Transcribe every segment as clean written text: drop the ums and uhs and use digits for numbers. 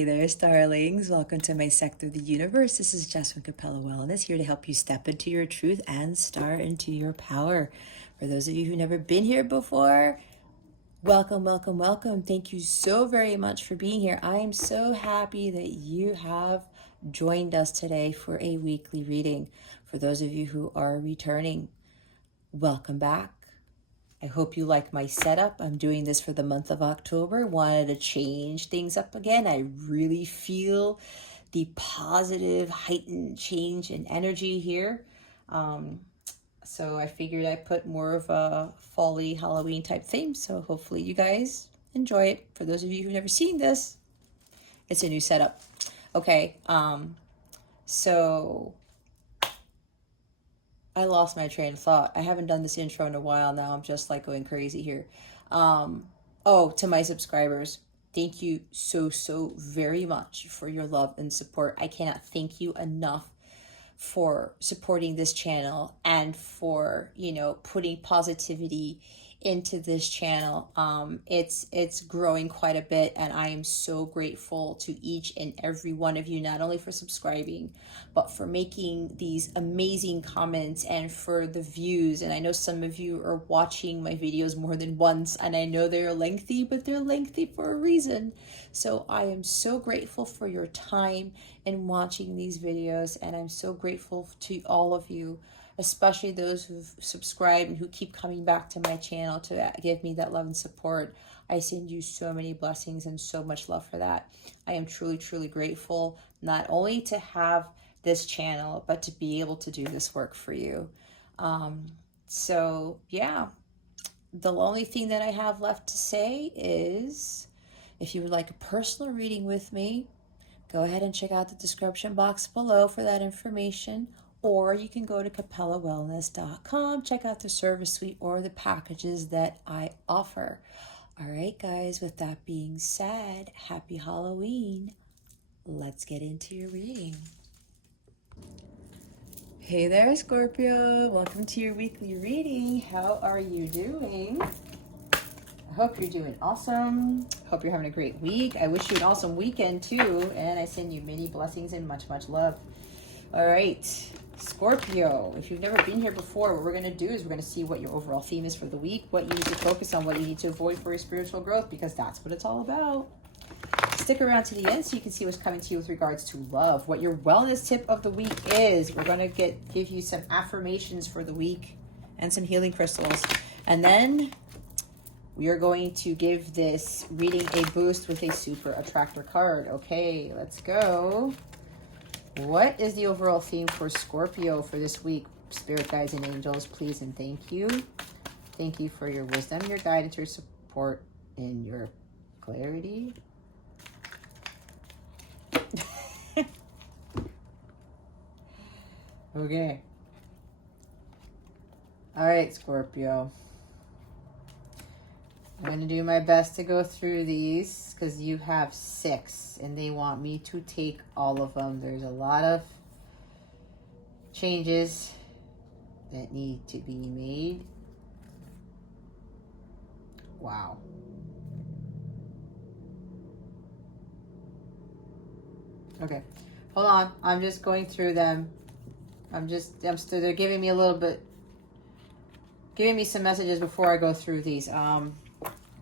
Hey there, starlings. Welcome to my sector of the universe. This is Jess from Capella Wellness, here to help you step into your truth and start into your power. For those of you who've never been here before, welcome, welcome, welcome. Thank you so very much for being here. I am so happy that you have joined us today for a weekly reading. For those of you who are returning, welcome back. I hope you like my setup. I'm doing this for the month of October. Wanted to change things up again. I really feel the positive, heightened change in energy here. So I figured I'd put more of a fall-y Halloween type theme. So hopefully you guys enjoy it. For those of you who've never seen this, it's a new setup. Okay, so I lost my train of thought. I haven't done this intro in a while now. I'm just like going crazy here. To my subscribers, thank you so very much for your love and support. I cannot thank you enough for supporting this channel and for, putting positivity into this channel. It's growing quite a bit, and I am so grateful to each and every one of you, not only for subscribing, but for making these amazing comments and for the views. And I know some of you are watching my videos more than once, and I know they're lengthy, but they're lengthy for a reason. So I am so grateful for your time in watching these videos, and I'm so grateful to all of you, especially those who've subscribed and who keep coming back to my channel to give me that love and support. I send you so many blessings and so much love for that. I am truly grateful, not only to have this channel, but to be able to do this work for you. So yeah, the only thing that I have left to say is, if you would like a personal reading with me, go ahead and check out the description box below for that information. Or you can go to capellawellness.com, check out the service suite or the packages that I offer. All right, guys, with that being said, happy Halloween. Let's get into your reading. Hey there, Scorpio. Welcome to your weekly reading. How are you doing? I hope you're doing awesome. Hope you're having a great week. I wish you an awesome weekend too. And I send you many blessings and much love. All right, Scorpio, if you've never been here before, what we're going to do is we're going to see what your overall theme is for the week, what you need to focus on, what you need to avoid for your spiritual growth, because that's what it's all about. Stick around to the end so you can see what's coming to you with regards to love, what your wellness tip of the week is. We're going to give you some affirmations for the week and some healing crystals. And then we are going to give this reading a boost with a super attractor card. Okay, let's go. What is the overall theme for Scorpio for this week? Spirit guides and angels, please and thank you. Thank you for your wisdom, your guidance, your support, and your clarity. Okay. All right, Scorpio. I'm going to do my best to go through these because you have 6 and they want me to take all of them. There's a lot of changes that need to be made. Wow. Okay. Hold on. I'm just going through them. They're giving me a little bit, giving me some messages before I go through these.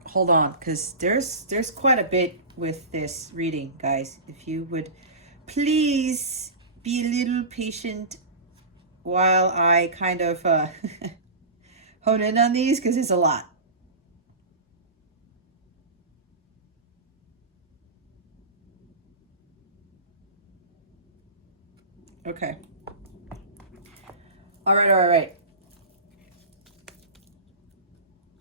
Hold on, because there's quite a bit with this reading, guys. If you would please be a little patient while I kind of hone in on these, because it's a lot. Okay. All right.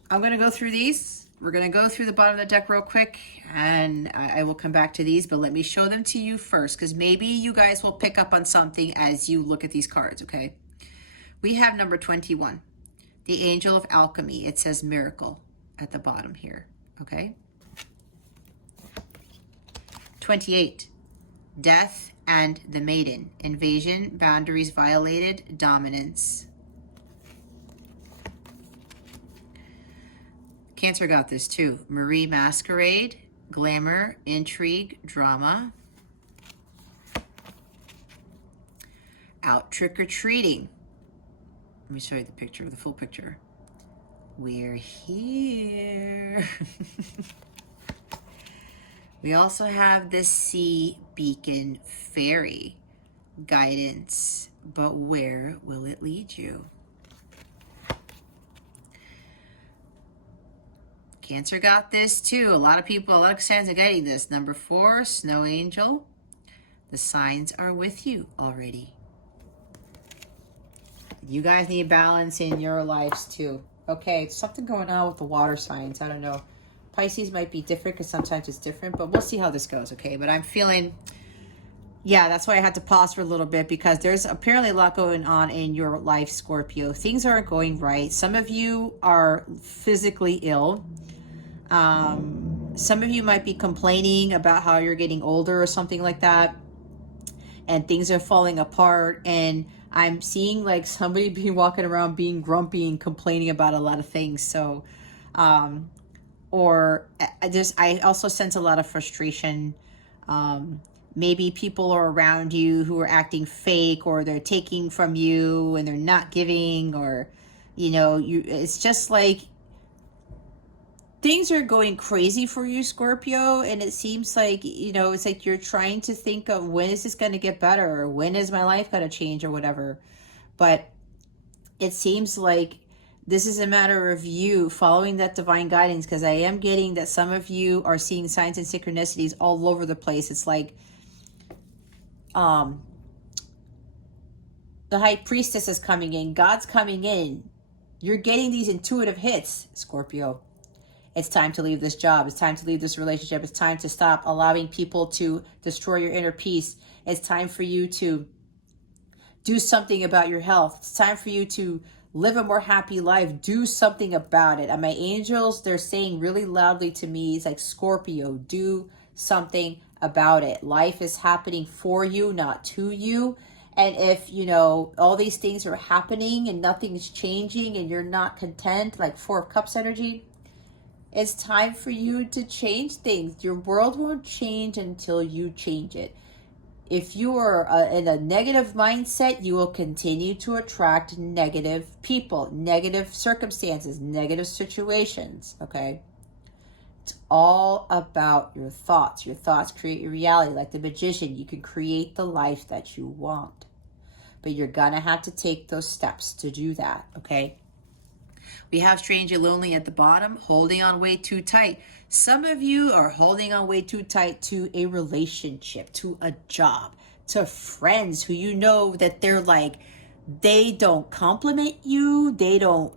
I'm going to go through these. We're going to go through the bottom of the deck real quick, and I will come back to these, but let me show them to you first, because maybe you guys will pick up on something as you look at these cards, okay? We have number 21, the Angel of Alchemy. It says miracle at the bottom here, okay? 28, Death and the Maiden. Invasion, boundaries violated, dominance. Cancer got this too. Marie Masquerade, glamour, intrigue, drama. Out trick-or-treating. Let me show you the picture, the full picture. We're here. We also have the Sea Beacon Fairy. Guidance, but where will it lead you? Cancer got this too. A lot of signs are getting this. Number 4, Snow Angel. The signs are with you already. You guys need balance in your lives too. Okay, something going on with the water signs. I don't know. Pisces might be different because sometimes it's different, but we'll see how this goes, okay? But I'm feeling, yeah, that's why I had to pause for a little bit, because there's apparently a lot going on in your life, Scorpio. Things aren't going right. Some of you are physically ill. Some of you might be complaining about how you're getting older or something like that, and things are falling apart. And I'm seeing like somebody be walking around being grumpy and complaining about a lot of things. So, or I also sense a lot of frustration. Maybe people are around you who are acting fake, or they're taking from you and they're not giving, or, you know, it's just like things are going crazy for you, Scorpio. And it seems like, you know, it's like you're trying to think of, when is this going to get better? Or when is my life going to change or whatever? But it seems like this is a matter of you following that divine guidance, because I am getting that some of you are seeing signs and synchronicities all over the place. It's like the high priestess is coming in. God's coming in. You're getting these intuitive hits, Scorpio. It's time to leave this job. It's time to leave this relationship. It's time to stop allowing people to destroy your inner peace. It's time for you to do something about your health. It's time for you to live a more happy life. Do something about it. And my angels, they're saying really loudly to me, it's like, Scorpio, do something about it. Life is happening for you, not to you. And if, you know, all these things are happening and nothing's changing and you're not content, like 4 of Cups energy, it's time for you to change things. Your world won't change until you change it. If you are in a negative mindset, you will continue to attract negative people, negative circumstances, negative situations, okay? It's all about your thoughts. Your thoughts create your reality. Like the magician, you can create the life that you want. But you're going to have to take those steps to do that, okay? We have strange and lonely at the bottom, holding on way too tight. Some of you are holding on way too tight to a relationship, to a job, to friends who you know that they're like, they don't compliment you, they don't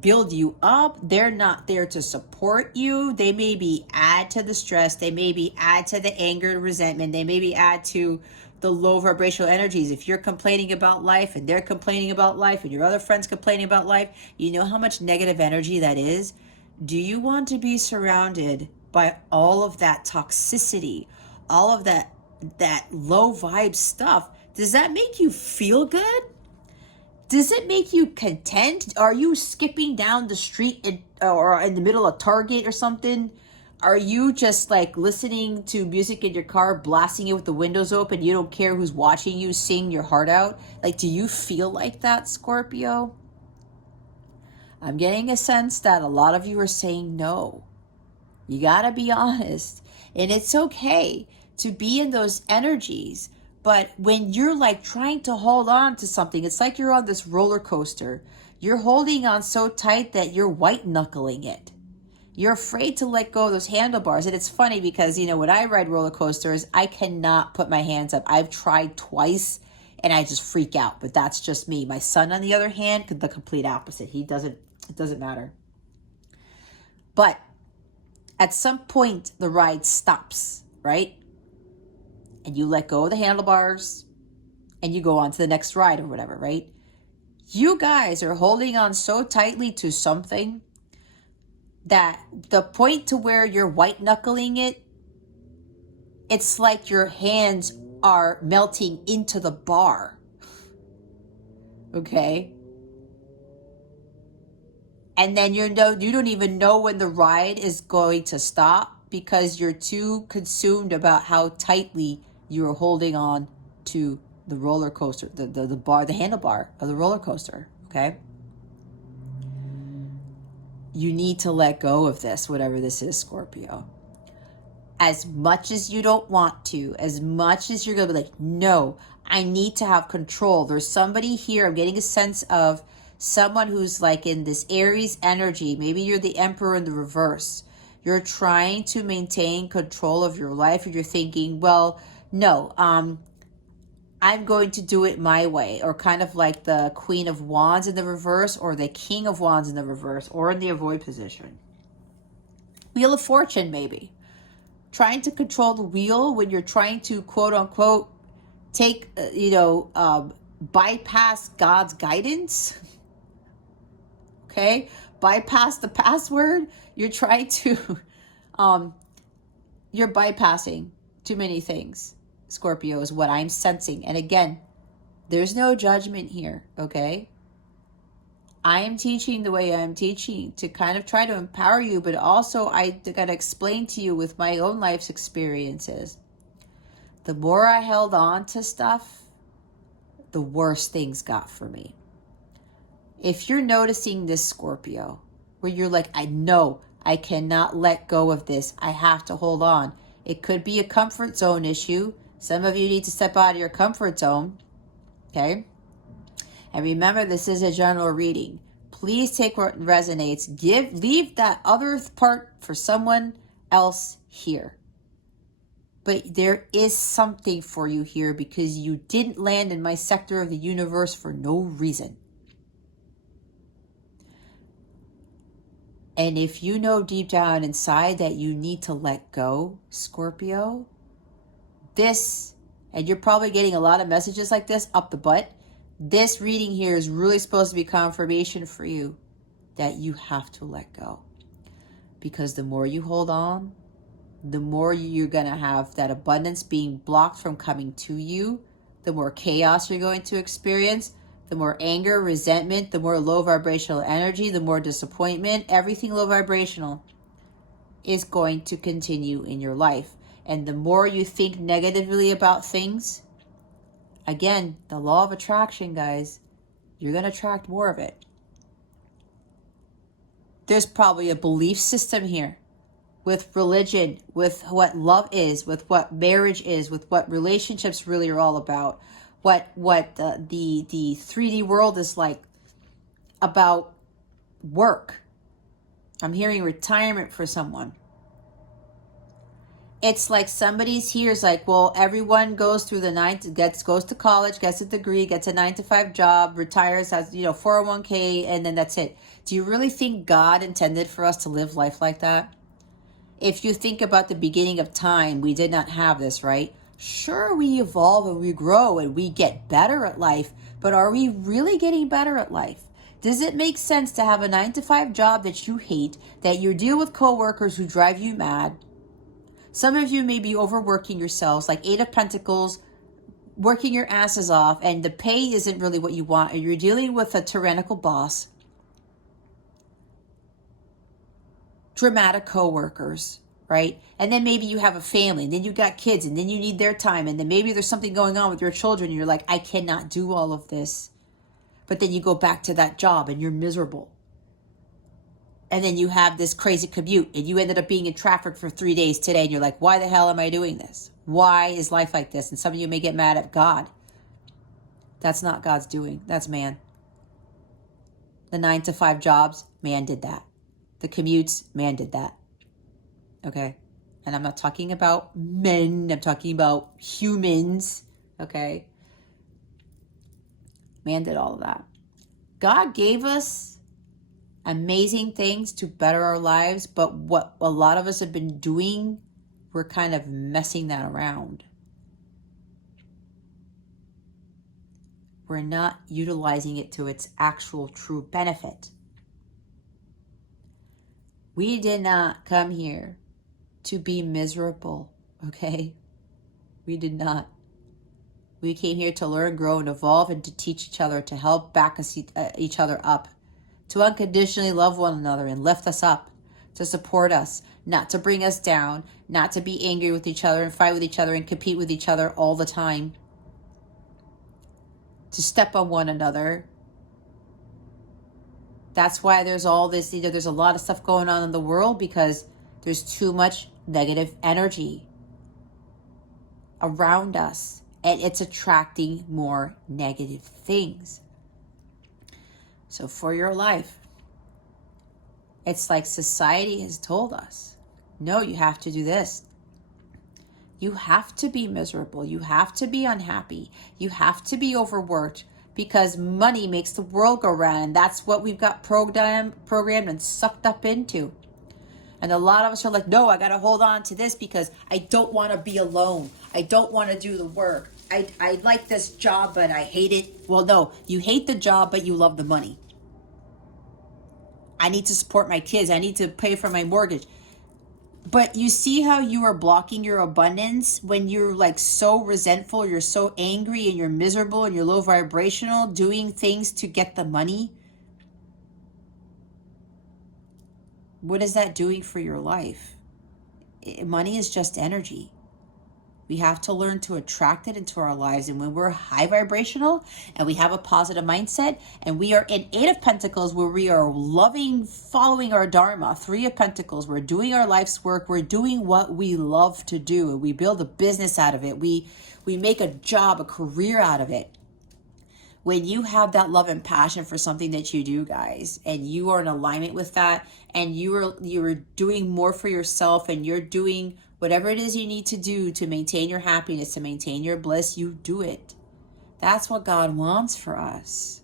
build you up, they're not there to support you. They maybe add to the stress, they maybe add to the anger and resentment, they maybe add to the low vibrational energies. If you're complaining about life and they're complaining about life and your other friends complaining about life, you know how much negative energy that is. Do you want to be surrounded by all of that toxicity, all of that low vibe stuff? Does that make you feel good? Does it make you content? Are you skipping down the street or in the middle of Target or something? Are you just like listening to music in your car, blasting it with the windows open? You don't care who's watching you, sing your heart out? Like, do you feel like that, Scorpio? I'm getting a sense that a lot of you are saying no. You gotta be honest. And it's okay to be in those energies. But when you're like trying to hold on to something, it's like you're on this roller coaster. You're holding on so tight that you're white knuckling it. You're afraid to let go of those handlebars. And it's funny because, you know, when I ride roller coasters, I cannot put my hands up. I've tried twice and I just freak out. But that's just me. My son, on the other hand, the complete opposite. It doesn't matter. But at some point, the ride stops, right? And you let go of the handlebars and you go on to the next ride or whatever, right? You guys are holding on so tightly to something that the point to where you're white knuckling it, it's like your hands are melting into the bar. Okay? And then you don't even know when the ride is going to stop, because you're too consumed about how tightly you're holding on to the roller coaster, the bar, the handlebar of the roller coaster, okay? You need to let go of this, whatever this is, Scorpio. As much as you don't want to, as much as you're going to be like, no, I need to have control. There's somebody here, I'm getting a sense of someone who's like in this Aries energy. Maybe you're the Emperor in the reverse. You're trying to maintain control of your life, and you're thinking, well, no, I'm going to do it my way, or kind of like the Queen of Wands in the reverse, or the King of Wands in the reverse, or in the avoid position. Wheel of Fortune, maybe. Trying to control the wheel when you're trying to, quote unquote, take, bypass God's guidance. Okay? Bypass the password. You're trying to, you're bypassing too many things. Scorpio is what I'm sensing. And again, there's no judgment here, okay? I am teaching the way I'm teaching to kind of try to empower you, but also I got to explain to you with my own life's experiences. The more I held on to stuff, the worse things got for me. If you're noticing this, Scorpio, where you're like, I know I cannot let go of this, I have to hold on. It could be a comfort zone issue. Some of you need to step out of your comfort zone, okay? And remember, this is a general reading. Please take what resonates. Leave that other part for someone else here. But there is something for you here because you didn't land in my sector of the universe for no reason. And if you know deep down inside that you need to let go, Scorpio, this, and you're probably getting a lot of messages like this up the butt, this reading here is really supposed to be confirmation for you that you have to let go. Because the more you hold on, the more you're going to have that abundance being blocked from coming to you, the more chaos you're going to experience, the more anger, resentment, the more low vibrational energy, the more disappointment, everything low vibrational is going to continue in your life. And the more you think negatively about things, again, the law of attraction, guys, you're going to attract more of it. There's probably a belief system here with religion, with what love is, with what marriage is, with what relationships really are all about, what the 3D world is like about work. I'm hearing retirement for someone. It's like somebody's here is like, well, everyone goes through goes to college, gets a degree, gets a 9-to-5 job, retires, has 401k, and then that's it. Do you really think God intended for us to live life like that? If you think about the beginning of time, we did not have this, right? Sure, we evolve and we grow and we get better at life, but are we really getting better at life? Does it make sense to have a 9-to-5 job that you hate, that you deal with coworkers who drive you mad? Some of you may be overworking yourselves, like 8 of Pentacles, working your asses off, and the pay isn't really what you want, and you're dealing with a tyrannical boss. Dramatic coworkers, right? And then maybe you have a family, and then you got kids, and then you need their time, and then maybe there's something going on with your children, and you're like, I cannot do all of this. But then you go back to that job, and you're miserable. And then you have this crazy commute, and you ended up being in traffic for 3 days today, and you're like, why the hell am I doing this? Why is life like this? And some of you may get mad at God. That's not God's doing. That's man. The 9-to-5 jobs, man did that. The commutes, man did that. Okay? And I'm not talking about men. I'm talking about humans. Okay? Man did all of that. God gave us amazing things to better our lives, but what a lot of us have been doing, we're kind of messing that around. We're not utilizing it to its actual true benefit. We did not come here to be miserable, okay? We did not. We came here to learn, grow, and evolve, and to teach each other, to help back us each other up, to unconditionally love one another and lift us up, to support us, not to bring us down, not to be angry with each other and fight with each other and compete with each other all the time, to step on one another. That's why there's all this, there's a lot of stuff going on in the world, because there's too much negative energy around us, and it's attracting more negative things. So for your life, it's like society has told us, no, you have to do this. You have to be miserable. You have to be unhappy. You have to be overworked, because money makes the world go round. And that's what we've got programmed and sucked up into. And a lot of us are like, no, I got to hold on to this because I don't want to be alone. I don't want to do the work. I like this job, but I hate it. Well, no, you hate the job, but you love the money. I need to support my kids. I need to pay for my mortgage. But you see how you are blocking your abundance when you're like so resentful, you're so angry, and you're miserable, and you're low vibrational, doing things to get the money? What is that doing for your life? Money is just energy. We have to learn to attract it into our lives. And when we're high vibrational and we have a positive mindset, and we are in 8 of Pentacles, where we are loving, following our Dharma, 3 of Pentacles, we're doing our life's work, we're doing what we love to do, and we build a business out of it. We make a job, a career out of it. When you have that love and passion for something that you do, guys, and you are in alignment with that, and you are doing more for yourself, and you're doing whatever it is you need to do to maintain your happiness, to maintain your bliss, you do it. That's what God wants for us.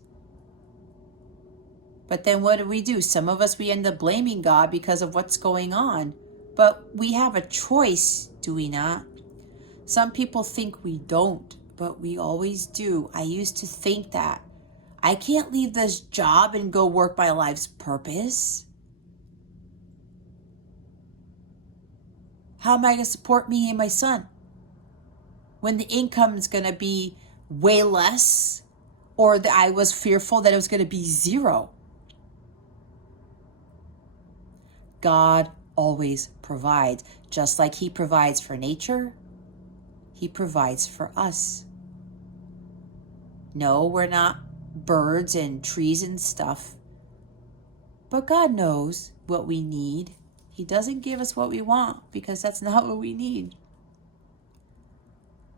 But then what do? Some of us, we end up blaming God because of what's going on. But we have a choice, do we not? Some people think we don't, but we always do. I used to think that. I can't leave this job and go work my life's purpose. How am I going to support me and my son when the income is going to be way less, or that I was fearful that it was going to be 0? God always provides. Just like He provides for nature, He provides for us. No, we're not birds and trees and stuff. But God knows what we need. He doesn't give us what we want, because that's not what we need.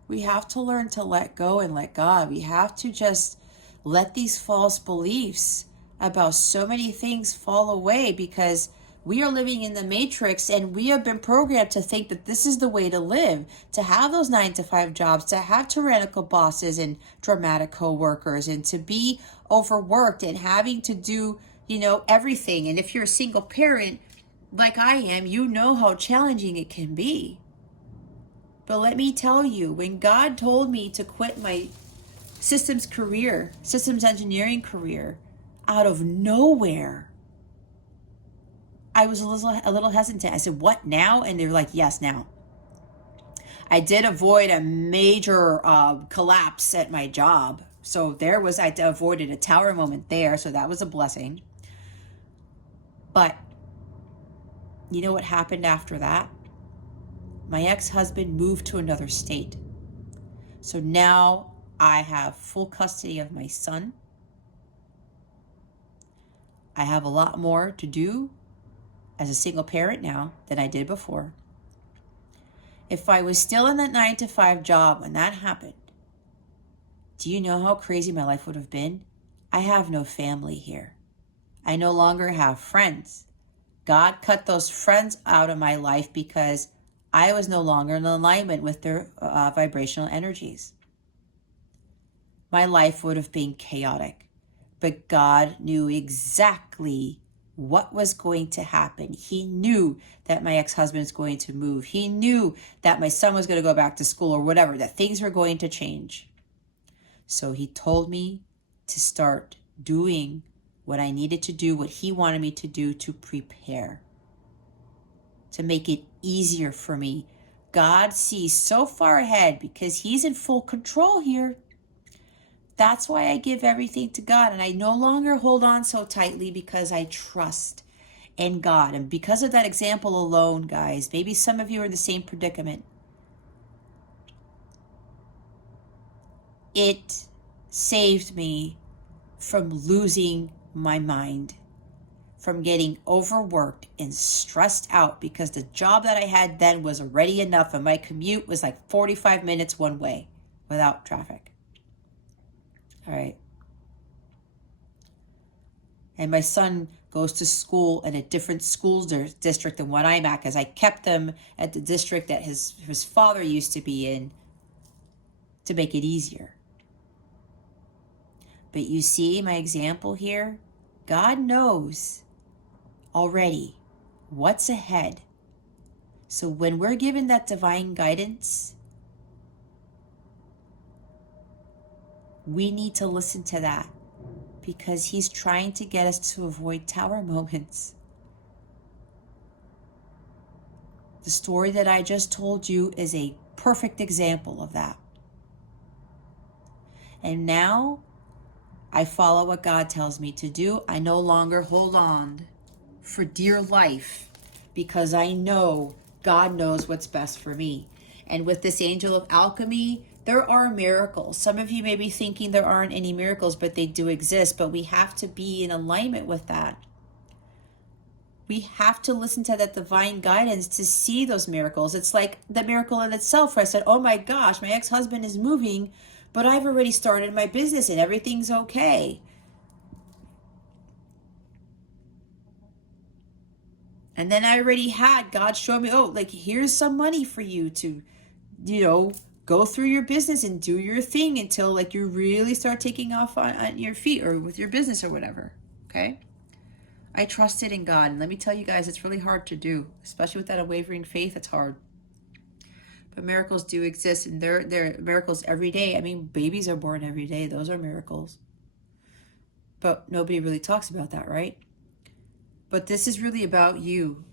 We have to learn to let go and let God. We have to just let these false beliefs about so many things fall away, because we are living in the matrix, and we have been programmed to think that this is the way to live, to have those 9-to-5 jobs, to have tyrannical bosses and dramatic co-workers, and to be overworked and having to do, everything. And if you're a single parent, like I am, you know how challenging it can be. But let me tell you, when God told me to quit my systems engineering career, out of nowhere, I was a little hesitant. I said, what, now? And they're like, yes, now. I did avoid a major collapse at my job. So I avoided a tower moment there. So that was a blessing. But you know what happened after that? My ex-husband moved to another state. So now I have full custody of my son. I have a lot more to do as a single parent now than I did before. If I was still in that 9-to-5 job when that happened, do you know how crazy my life would have been? I have no family here. I no longer have friends. God cut those friends out of my life because I was no longer in alignment with their vibrational energies. My life would have been chaotic, but God knew exactly what was going to happen. He knew that my ex-husband was going to move. He knew that my son was going to go back to school or whatever, that things were going to change. So He told me to start doing what I needed to do, what He wanted me to do to prepare, to make it easier for me. God sees so far ahead because He's in full control here. That's why I give everything to God, and I no longer hold on so tightly, because I trust. and God. And because of that example alone, guys, maybe some of you are in the same predicament. It saved me from losing my mind, from getting overworked and stressed out, because the job that I had then was already enough, and my commute was like 45 minutes one way without traffic. All right. And my son goes to school in a different school district than what I'm at, because I kept them at the district that his father used to be in to make it easier. But you see my example here? God knows already what's ahead. So when we're given that divine guidance, we need to listen to that, because he's trying to get us to avoid tower moments. The story that I just told you is a perfect example of that. And now I follow what God tells me to do. I no longer hold on for dear life, because I know God knows what's best for me. And with this angel of alchemy, there are miracles. Some of you may be thinking there aren't any miracles, but they do exist. But we have to be in alignment with that. We have to listen to that divine guidance to see those miracles. It's like the miracle in itself, where I said, oh my gosh, my ex-husband is moving, but I've already started my business and everything's okay. And then I already had God show me, oh, like, here's some money for you to, go through your business and do your thing until like you really start taking off on your feet or with your business or whatever. Okay. I trusted in God. And let me tell you guys, it's really hard to do, especially with that unwavering faith. It's hard. But miracles do exist, and they're miracles every day. I mean, babies are born every day. Those are miracles. But nobody really talks about that, right? But this is really about you.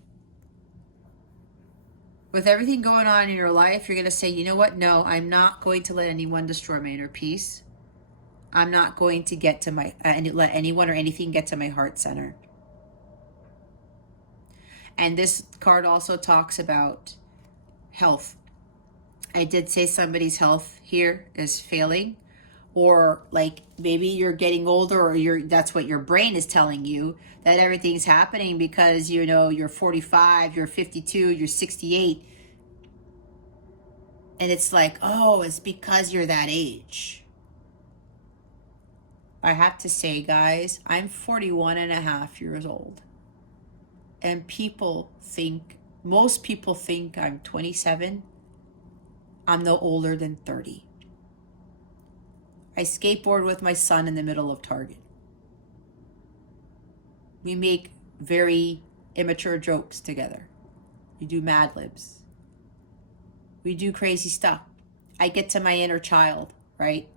With everything going on in your life, you're going to say, you know what? No, I'm not going to let anyone destroy my inner peace. I'm not going to get to let anyone or anything get to my heart center. And this card also talks about health. I did say somebody's health here is failing, or like maybe you're getting older, or that's what your brain is telling you, that everything's happening because you're 45, you're 52, you're 68. And it's like, oh, it's because you're that age. I have to say, guys, I'm 41 and a half years old. And most people think I'm 27. I'm no older than 30. I skateboard with my son in the middle of Target. We make very immature jokes together. We do Mad Libs. We do crazy stuff. I get to my inner child, right?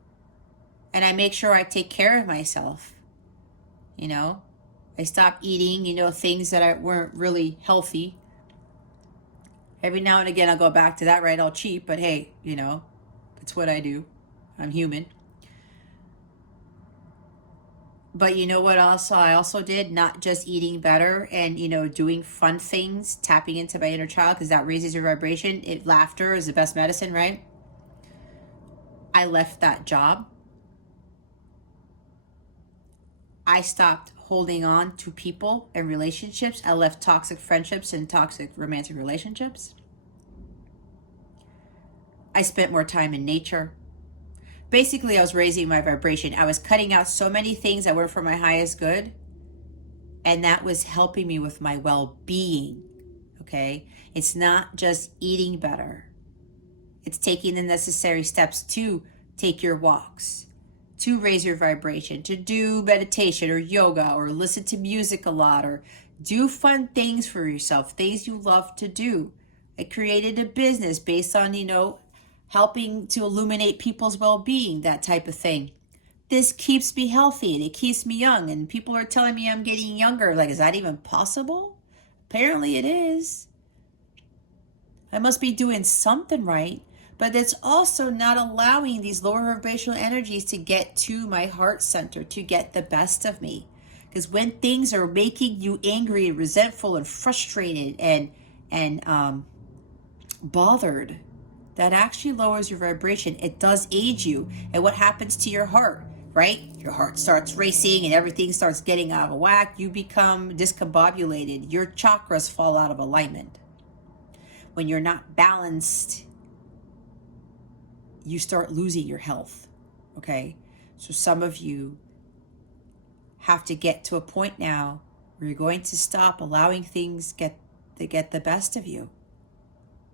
And I make sure I take care of myself. I stop eating, things that weren't really healthy. Every now and again, I'll go back to that, right? I'll cheat, but hey, it's what I do. I'm human. But you know what I also did? Not just eating better and, doing fun things, tapping into my inner child, because that raises your vibration. Laughter is the best medicine, right? I left that job. I stopped holding on to people and relationships. I left toxic friendships and toxic romantic relationships. I spent more time in nature. Basically, I was raising my vibration. I was cutting out so many things that were for my highest good. And that was helping me with my well-being. Okay? It's not just eating better. It's taking the necessary steps to take your walks, to raise your vibration, to do meditation or yoga, or listen to music a lot, or do fun things for yourself, things you love to do. I created a business based on, helping to illuminate people's well-being, that type of thing. This keeps me healthy and it keeps me young. And people are telling me I'm getting younger. Like, is that even possible? Apparently it is. I must be doing something right. But it's also not allowing these lower vibrational energies to get to my heart center, to get the best of me. Because when things are making you angry and resentful and frustrated and bothered, that actually lowers your vibration. It does aid you. And what happens to your heart, right? Your heart starts racing and everything starts getting out of whack. You become discombobulated. Your chakras fall out of alignment. When you're not balanced, you start losing your health, okay? So some of you have to get to a point now where you're going to stop allowing things to get the best of you,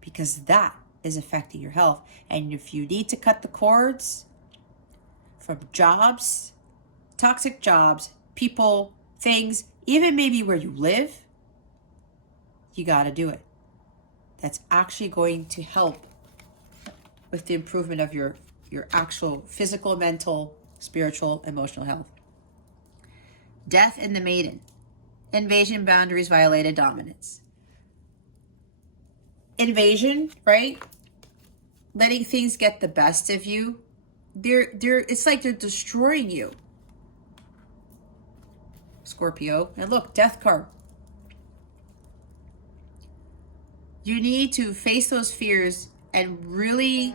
because that is affecting your health. And if you need to cut the cords from jobs, toxic jobs, people, things, even maybe where you live, you got to do it. That's actually going to help with the improvement of your actual physical, mental, spiritual, emotional health. Death in the maiden. Invasion, boundaries violated, dominance. Invasion, right? Letting things get the best of you. It's like they're destroying you. Scorpio. And look, death card. You need to face those fears and really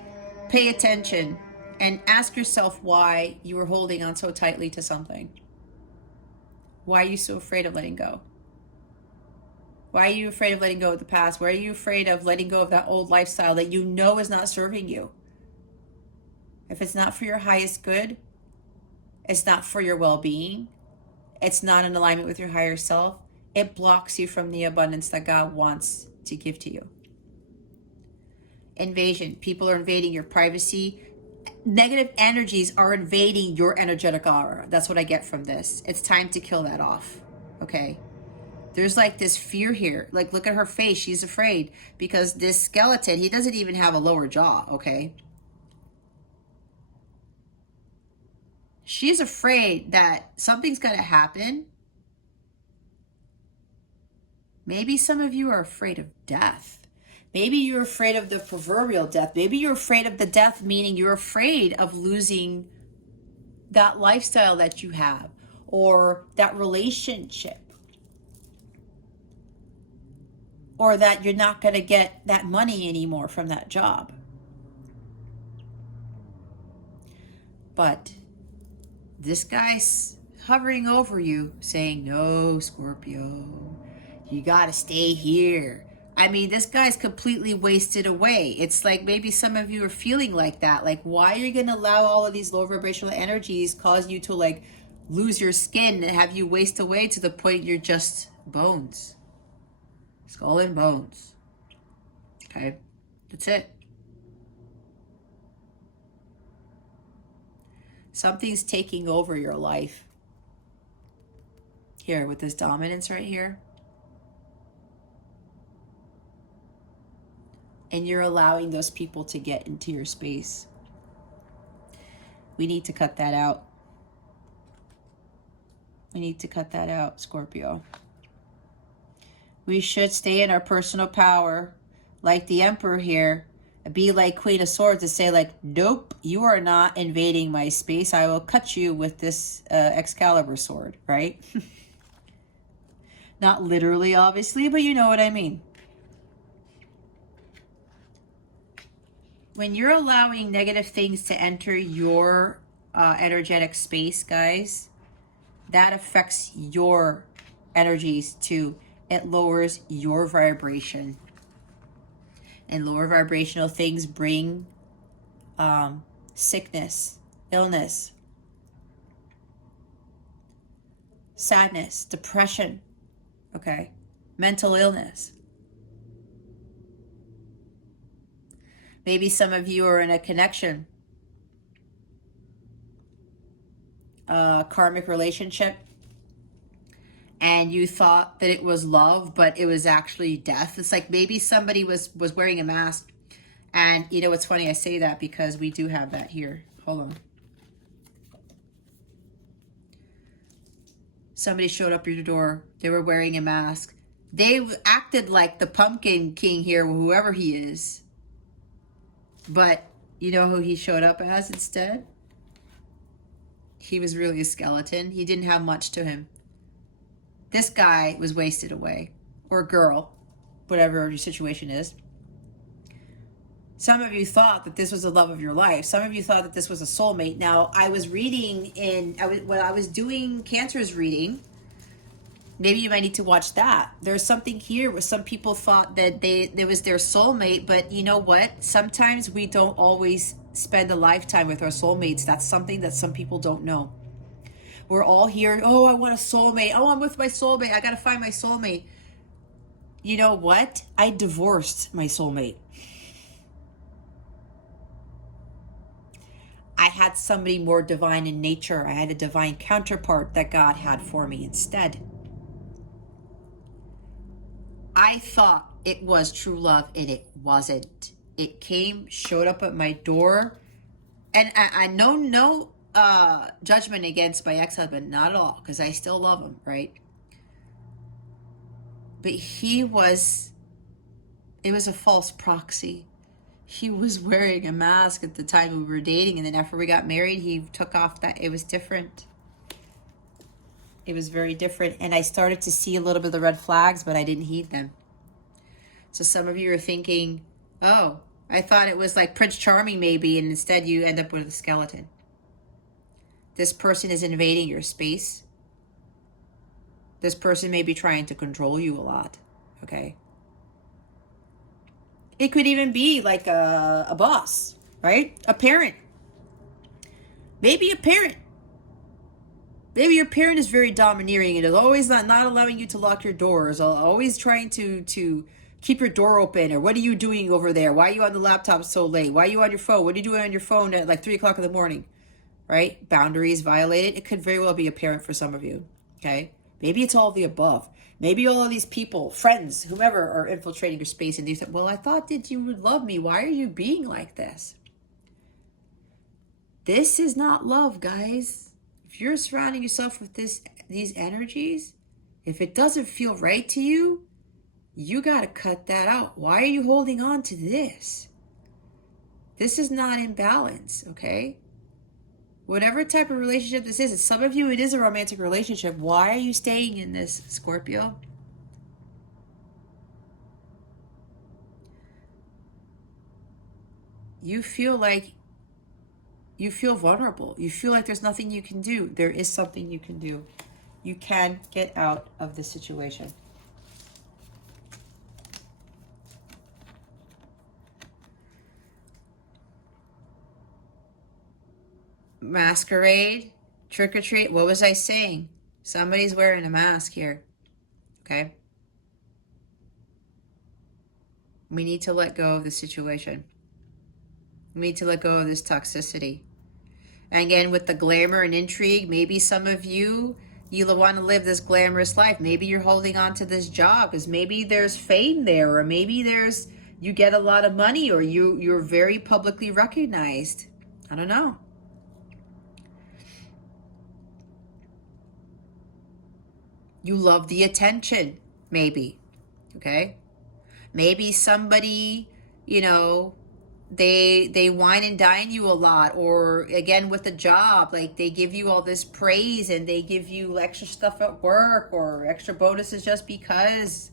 pay attention and ask yourself why you were holding on so tightly to something. Why are you so afraid of letting go? Why are you afraid of letting go of the past? Why are you afraid of letting go of that old lifestyle that you know is not serving you? If it's not for your highest good, it's not for your well-being, it's not in alignment with your higher self, it blocks you from the abundance that God wants to give to you. Invasion. People are invading your privacy. Negative energies are invading your energetic aura. That's what I get from this. It's time to kill that off. Okay? There's like this fear here. Like, look at her face. She's afraid because this skeleton, he doesn't even have a lower jaw. Okay? She's afraid that something's going to happen. Maybe some of you are afraid of death. Maybe you're afraid of the proverbial death. Maybe you're afraid of the death, meaning you're afraid of losing that lifestyle that you have or that relationship, or that you're not going to get that money anymore from that job. But this guy's hovering over you saying, no, Scorpio, you got to stay here. I mean, this guy's completely wasted away. It's like maybe some of you are feeling like that. Like, why are you going to allow all of these low vibrational energies cause you to like lose your skin and have you waste away to the point you're just bones? Skull and bones. Okay? That's it. Something's taking over your life. Here, with this dominance right here. And you're allowing those people to get into your space. We need to cut that out. We need to cut that out, Scorpio. We should stay in our personal power, like the Emperor here. Be like Queen of Swords to say like, nope, you are not invading my space. I will cut you with this Excalibur sword, right? Not literally, obviously, but you know what I mean. When you're allowing negative things to enter your energetic space, guys, that affects your energies too. It lowers your vibration. And lower vibrational things bring sickness, illness, sadness, depression, okay? Mental illness. Maybe some of you are in a connection, karmic relationship, and you thought that it was love, but it was actually death. It's like maybe somebody was wearing a mask. And you know, it's funny I say that because we do have that here. Hold on. Somebody showed up at your door. They were wearing a mask. They acted like the Pumpkin King here, whoever he is. But you know who he showed up as instead? He was really a skeleton. He didn't have much to him. this guy was wasted away, or girl, whatever your situation is. Some of you thought that this was the love of your life. Some of you thought that this was a soulmate. Now, I was reading when I was doing Cancer's reading, maybe you might need to watch that. There's something here where some people thought that there was their soulmate, but you know what? Sometimes we don't always spend a lifetime with our soulmates. That's something that some people don't know. We're all here, oh, I want a soulmate. Oh, I'm with my soulmate. I got to find my soulmate. You know what? I divorced my soulmate. I had somebody more divine in nature. I had a divine counterpart that God had for me instead. I thought it was true love, and it wasn't. It came, showed up at my door, and I know no judgment against my ex-husband, not at all, because I still love him, right? But it was a false proxy. He was wearing a mask at the time we were dating, and then after we got married, he took off that. It was different. It was very different, and I started to see a little bit of the red flags, but I didn't heed them. So some of you are thinking, oh, I thought it was like Prince Charming maybe, and instead you end up with a skeleton. This person is invading your space. This person may be trying to control you a lot, okay? It could even be like a boss, right? A parent. Maybe a parent. Maybe your parent is very domineering and is always not allowing you to lock your doors, always trying to keep your door open, or what are you doing over there? Why are you on the laptop so late? Why are you on your phone? What are you doing on your phone at like 3 o'clock in the morning, right? Boundaries violated. It could very well be a parent for some of you, okay? Maybe it's all of the above. Maybe all of these people, friends, whomever, are infiltrating your space, and you say, well, I thought that you would love me. Why are you being like this? This is not love, guys. If you're surrounding yourself with these energies, if it doesn't feel right to you, you got to cut that out. Why are you holding on to this? This is not in balance, okay? Whatever type of relationship this is, and some of you, it is a romantic relationship. Why are you staying in this, Scorpio? You feel vulnerable. You feel like there's nothing you can do. There is something you can do. You can get out of this situation. Masquerade, trick or treat. What was I saying? Somebody's wearing a mask here. Okay? We need to let go of the situation. We need to let go of this toxicity. And again, with the glamour and intrigue, maybe some of you want to live this glamorous life. Maybe you're holding on to this job because maybe there's fame there, or maybe you get a lot of money, or you're very publicly recognized. I don't know. You love the attention, maybe, okay? Maybe somebody, they wine and dine you a lot, or again, with the job, like they give you all this praise and they give you extra stuff at work or extra bonuses just because,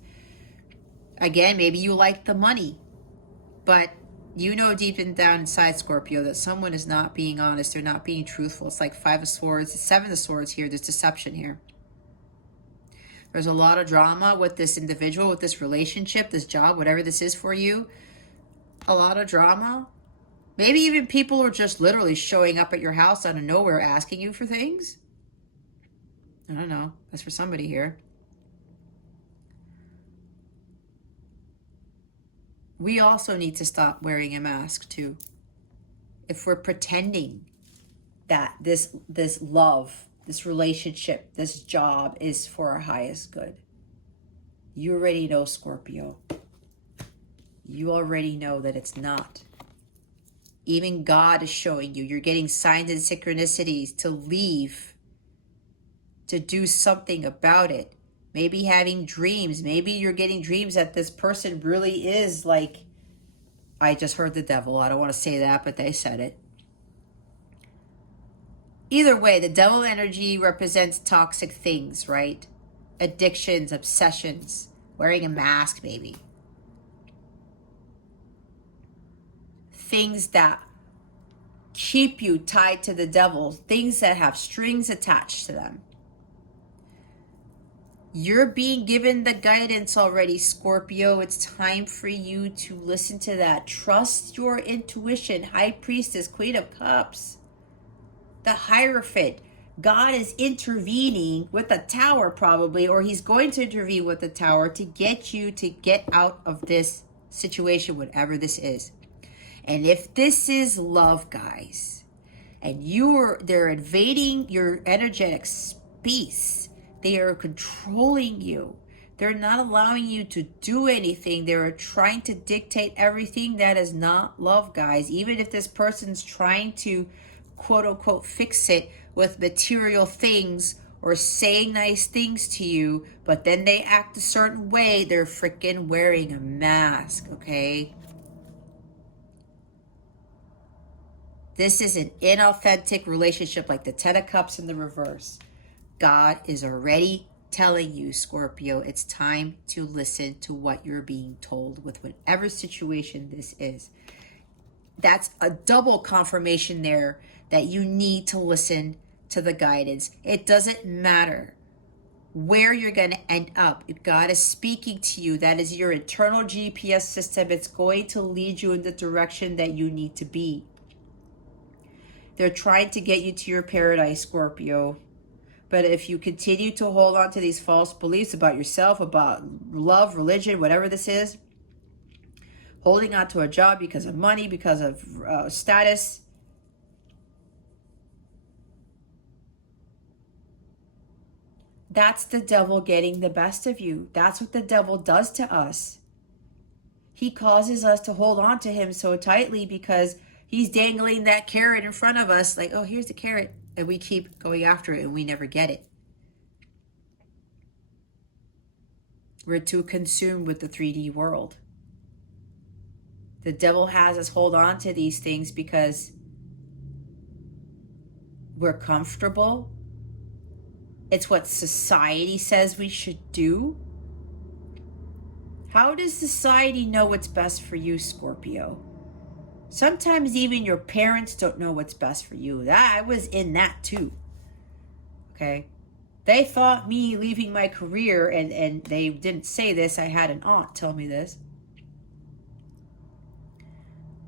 again, maybe you like the money, but you know deep down inside, Scorpio, that someone is not being honest. They're not being truthful. It's like 5 of Swords, 7 of Swords here. There's deception here. There's a lot of drama with this individual, with this relationship, this job, whatever this is for you. A lot of drama. Maybe even people are just literally showing up at your house out of nowhere asking you for things. I don't know. That's for somebody here. We also need to stop wearing a mask too. If we're pretending that this love, this relationship, this job is for our highest good. You already know, Scorpio. You already know that it's not. Even God is showing you. You're getting signs and synchronicities to leave, to do something about it. Maybe having dreams. Maybe you're getting dreams that this person really is like, I just heard the devil. I don't want to say that, but they said it. Either way, the devil energy represents toxic things, right? addictions, obsessions, wearing a mask maybe. Things that keep you tied to the devil, things that have strings attached to them. You're being given the guidance already, Scorpio. It's time for you to listen to that. Trust your intuition. High Priestess, Queen of Cups, the Hierophant. God is intervening with the Tower probably, or he's going to intervene with the Tower to get you to get out of this situation, whatever this is. And if this is love, guys, and they're invading your energetic space, they are controlling you. They're not allowing you to do anything. They're trying to dictate everything. That is not love, guys. Even if this person's trying to, quote unquote, fix it with material things or saying nice things to you, but then they act a certain way, they're freaking wearing a mask, okay? This is an inauthentic relationship, like the Ten of Cups in the reverse. God is already telling you, Scorpio, it's time to listen to what you're being told with whatever situation this is. That's a double confirmation there that you need to listen to the guidance. It doesn't matter where you're going to end up. If God is speaking to you, that is your internal GPS system. It's going to lead you in the direction that you need to be. They're trying to get you to your paradise, Scorpio. But if you continue to hold on to these false beliefs about yourself, about love, religion, whatever this is, holding on to a job because of money, because of status, that's the devil getting the best of you. That's what the devil does to us. He causes us to hold on to him so tightly because he's dangling that carrot in front of us like, oh, here's the carrot. And we keep going after it and we never get it. We're too consumed with the 3D world. The devil has us hold on to these things because we're comfortable. It's what society says we should do. How does society know what's best for you, Scorpio? Sometimes even your parents don't know what's best for you. I was in that too. Okay. They thought me leaving my career, and they didn't say this. I had an aunt tell me this.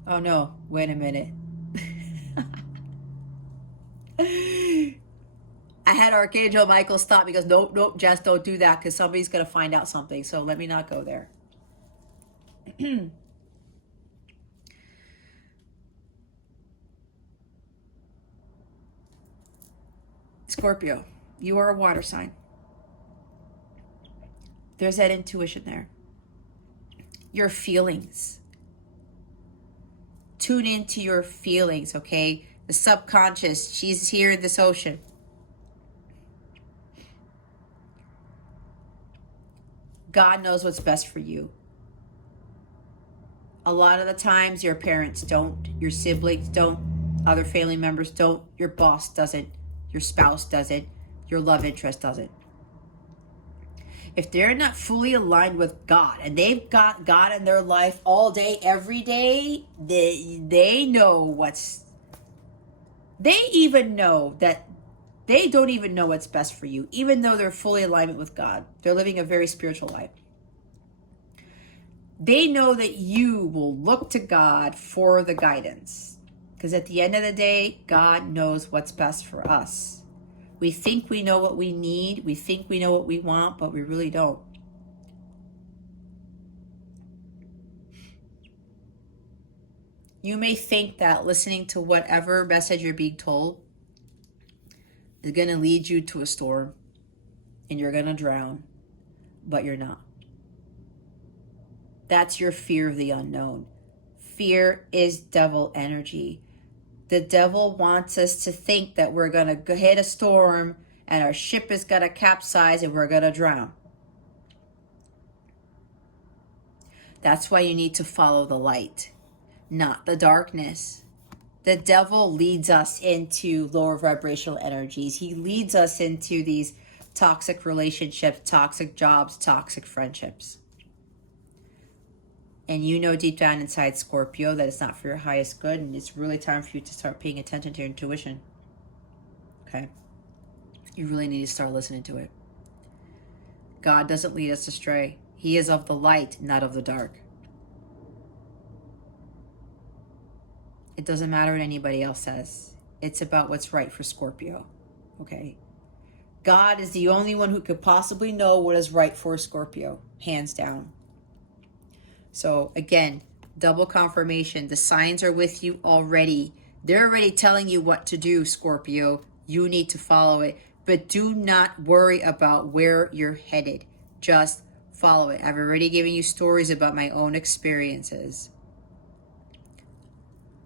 Oh no, wait a minute. I had Archangel Michael stop me. He goes, nope, Jess, don't do that because somebody's going to find out something. So let me not go there. Scorpio, you are a water sign. There's that intuition there. Your feelings. Tune into your feelings, okay? The subconscious, she's here in this ocean. God knows what's best for you. A lot of the times your parents don't, your siblings don't, other family members don't, your boss doesn't, your spouse doesn't, your love interest doesn't. If they're not fully aligned with God and they've got God in their life all day, every day, they know they even know that they don't even know what's best for you, even though they're fully aligned with God. They're living a very spiritual life. They know that you will look to God for the guidance. Because at the end of the day, God knows what's best for us. We think we know what we need. We think we know what we want, but we really don't. You may think that listening to whatever message you're being told is going to lead you to a storm and you're going to drown, but you're not. That's your fear of the unknown. Fear is devil energy. The devil wants us to think that we're going to hit a storm and our ship is going to capsize and we're going to drown. That's why you need to follow the light, not the darkness. The devil leads us into lower vibrational energies. He leads us into these toxic relationships, toxic jobs, toxic friendships. And you know deep down inside, Scorpio, that it's not for your highest good, and it's really time for you to start paying attention to your intuition. Okay? You really need to start listening to it. God doesn't lead us astray. He is of the light, not of the dark. It doesn't matter what anybody else says. It's about what's right for Scorpio. Okay? God is the only one who could possibly know what is right for Scorpio, hands down. So again, double confirmation. The signs are with you already. They're already telling you what to do, Scorpio. You need to follow it. But do not worry about where you're headed. Just follow it. I've already given you stories about my own experiences.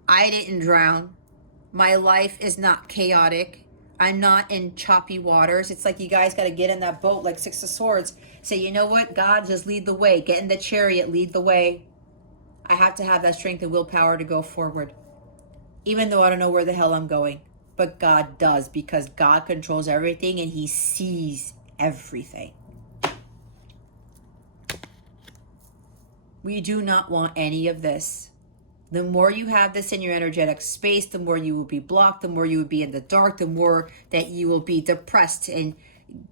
I didn't drown. My life is not chaotic. I'm not in choppy waters. It's like you guys got to get in that boat like Six of Swords. Say, you know what? God, just lead the way. Get in the chariot, lead the way. I have to have that strength and willpower to go forward. Even though I don't know where the hell I'm going. But God does, because God controls everything and he sees everything. We do not want any of this. The more you have this in your energetic space, the more you will be blocked, the more you will be in the dark, the more that you will be depressed. And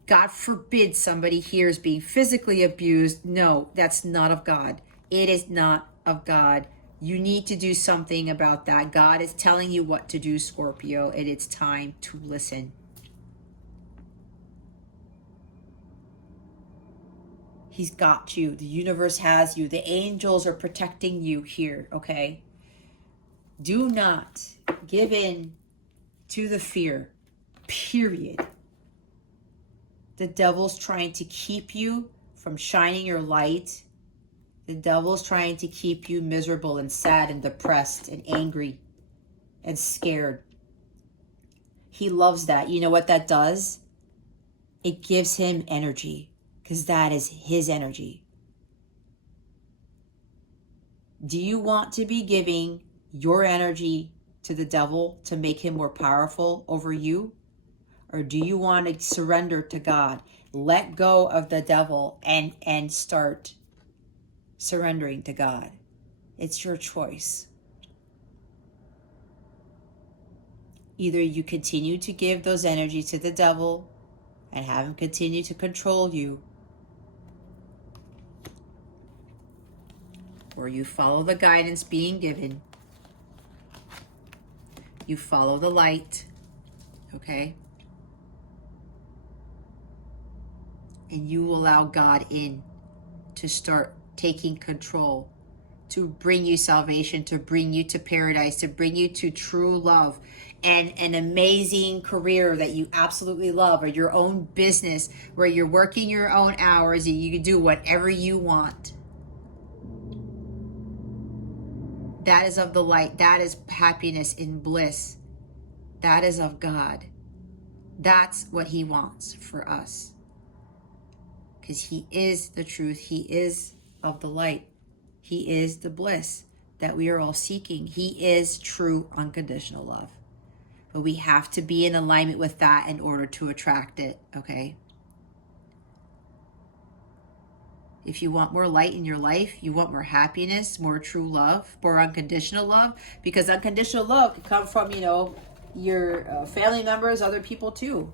God forbid somebody here is being physically abused. No, that's not of God. It is not of God. You need to do something about that. God is telling you what to do, Scorpio, and it's time to listen. He's got you. The universe has you. The angels are protecting you here, okay? Do not give in to the fear, period. The devil's trying to keep you from shining your light. The devil's trying to keep you miserable and sad and depressed and angry and scared. He loves that. You know what that does? It gives him energy, because that is his energy. Do you want to be giving your energy to the devil to make him more powerful over you? Or do you want to surrender to God? Let go of the devil and start surrendering to God. It's your choice. Either you continue to give those energies to the devil and have him continue to control you, or you follow the guidance being given. You follow the light, okay? And you allow God in to start taking control, to bring you salvation, to bring you to paradise, to bring you to true love and an amazing career that you absolutely love, or your own business where you're working your own hours and you can do whatever you want. That is of the light. That is happiness and bliss. That is of God. That's what he wants for us. Because he is the truth. He is of the light. He is the bliss that we are all seeking. He is true unconditional love. But we have to be in alignment with that in order to attract it, okay? If you want more light in your life, you want more happiness, more true love, more unconditional love, because unconditional love can come from, your family members, other people too.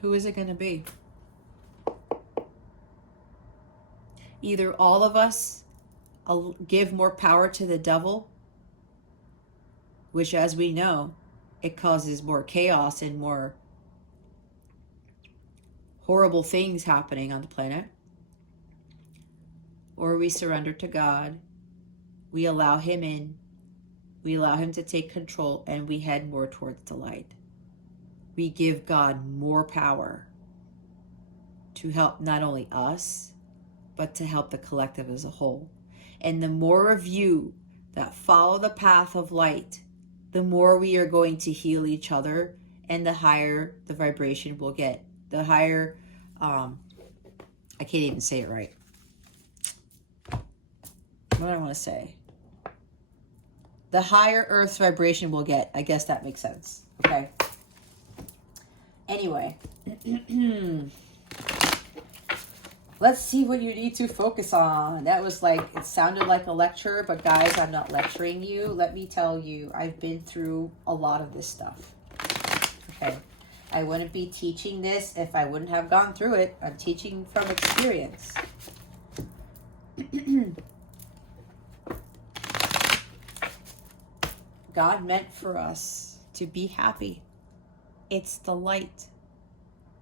Who is it going to be? Either all of us give more power to the devil, which, as we know, it causes more chaos and more horrible things happening on the planet, or we surrender to God, we allow him in, we allow him to take control, and we head more towards the light. We give God more power to help not only us, but to help the collective as a whole. And the more of you that follow the path of light, the more we are going to heal each other, and the higher the vibration will get. The higher, I can't even say it right. What do I want to say? The higher Earth's vibration will get. I guess that makes sense. Okay. Anyway, let's see what you need to focus on. That was like, it sounded like a lecture, but guys, I'm not lecturing you. Let me tell you, I've been through a lot of this stuff. Okay. I wouldn't be teaching this if I wouldn't have gone through it. I'm teaching from experience. God meant for us to be happy. It's the light,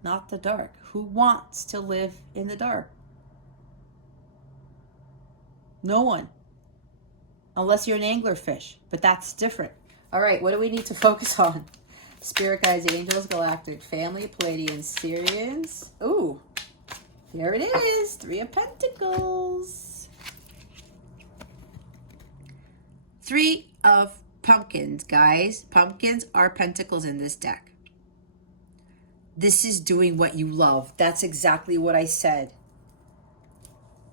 not the dark. Who wants to live in the dark? No one. Unless you're an anglerfish, but that's different. All right, what do we need to focus on? Spirit guides, angels, galactic, family, Palladians, Syrians. Ooh, here it is. 3 of Pentacles. 3 of pumpkins, guys. Pumpkins are pentacles in this deck. This is doing what you love. That's exactly what I said.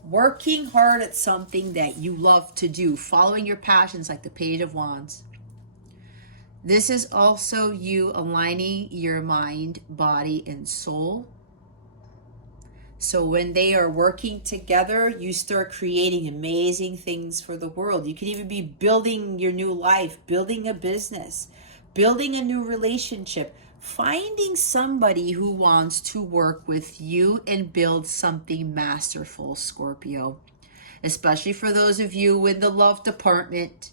Working hard at something that you love to do. Following your passions like the Page of Wands. This is also you aligning your mind, body, and soul. So when they are working together, you start creating amazing things for the world. You can even be building your new life, building a business, building a new relationship, finding somebody who wants to work with you and build something masterful, Scorpio. Especially for those of you in the love department.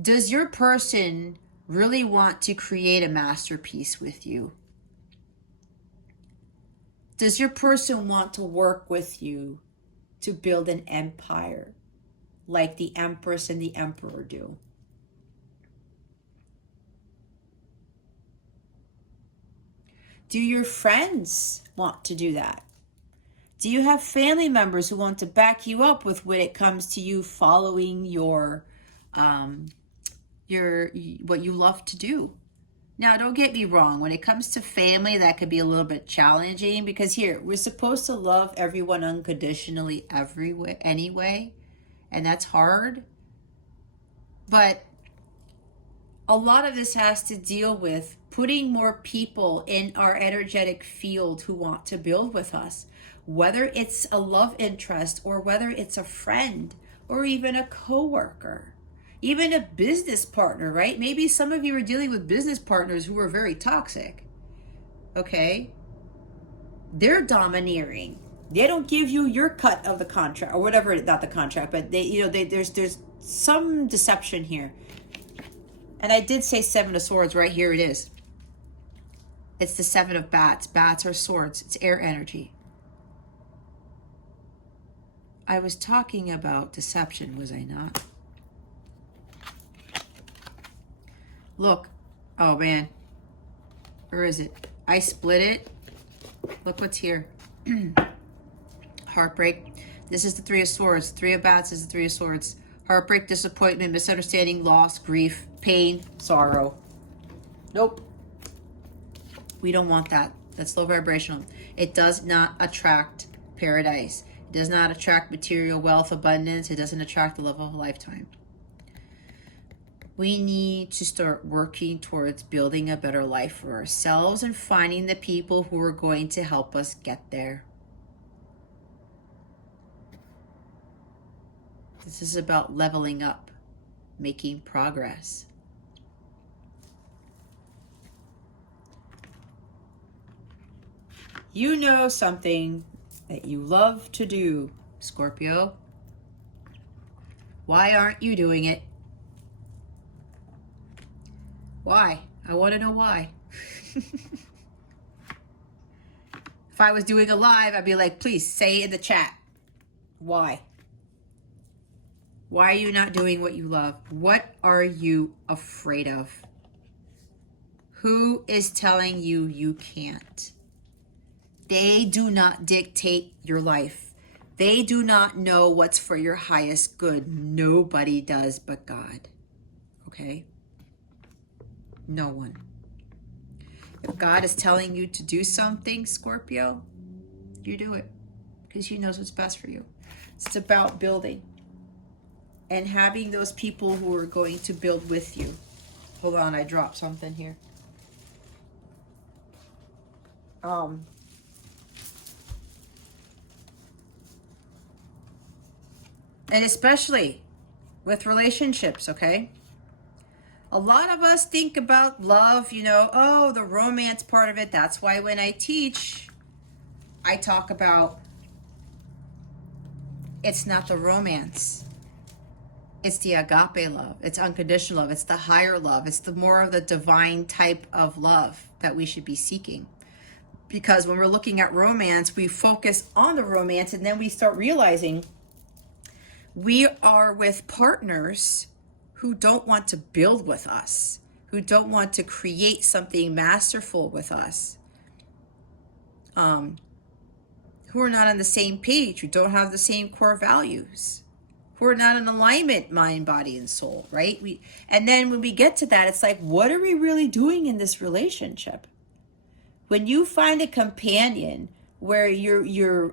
Does your person really want to create a masterpiece with you? Does your person want to work with you to build an empire like the Empress and the Emperor do? Do your friends want to do that? Do you have family members who want to back you up with when it comes to you following your what you love to do? Now, don't get me wrong. When it comes to family, that could be a little bit challenging because here, we're supposed to love everyone unconditionally everywhere, anyway, and that's hard. But a lot of this has to deal with putting more people in our energetic field who want to build with us, whether it's a love interest or whether it's a friend or even a coworker. Even a business partner, right? Maybe some of you are dealing with business partners who are very toxic. Okay? They're domineering. They don't give you your cut of the contract or whatever, not the contract, but there's some deception here. And I did say 7 of Swords, right here it is. It's the 7 of Bats. Bats are swords. It's air energy. I was talking about deception, was I not? Look. Oh, man. Or is it? I split it. Look what's here. Heartbreak. This is the 3 of Swords. 3 of Bats is the 3 of Swords. Heartbreak, disappointment, misunderstanding, loss, grief, pain, sorrow. Nope. We don't want that. That's low vibrational. It does not attract paradise. It does not attract material wealth, abundance. It doesn't attract the love of a lifetime. We need to start working towards building a better life for ourselves and finding the people who are going to help us get there. This is about leveling up, making progress. You know something that you love to do, Scorpio. Why aren't you doing it? Why? I want to know why. If I was doing a live, I'd be like, please say in the chat. Why? Why are you not doing what you love? What are you afraid of? Who is telling you you can't? They do not dictate your life. They do not know what's for your highest good. Nobody does but God. Okay? No one. If God is telling you to do something, Scorpio, you do it because He knows what's best for you. It's about building and having those people who are going to build with you. Hold on, I dropped something here. Um, and especially with relationships, okay? A lot of us think about love, you know, oh, the romance part of it. That's why when I teach, I talk about it's not the romance. It's the agape love. It's unconditional love. It's the higher love. It's the more of the divine type of love that we should be seeking. Because when we're looking at romance, we focus on the romance and then we start realizing we are with partners who don't want to build with us, who don't want to create something masterful with us, who are not on the same page, who don't have the same core values, who are not in alignment, mind, body, and soul, right? And then when we get to that, it's like, what are we really doing in this relationship? When you find a companion where you're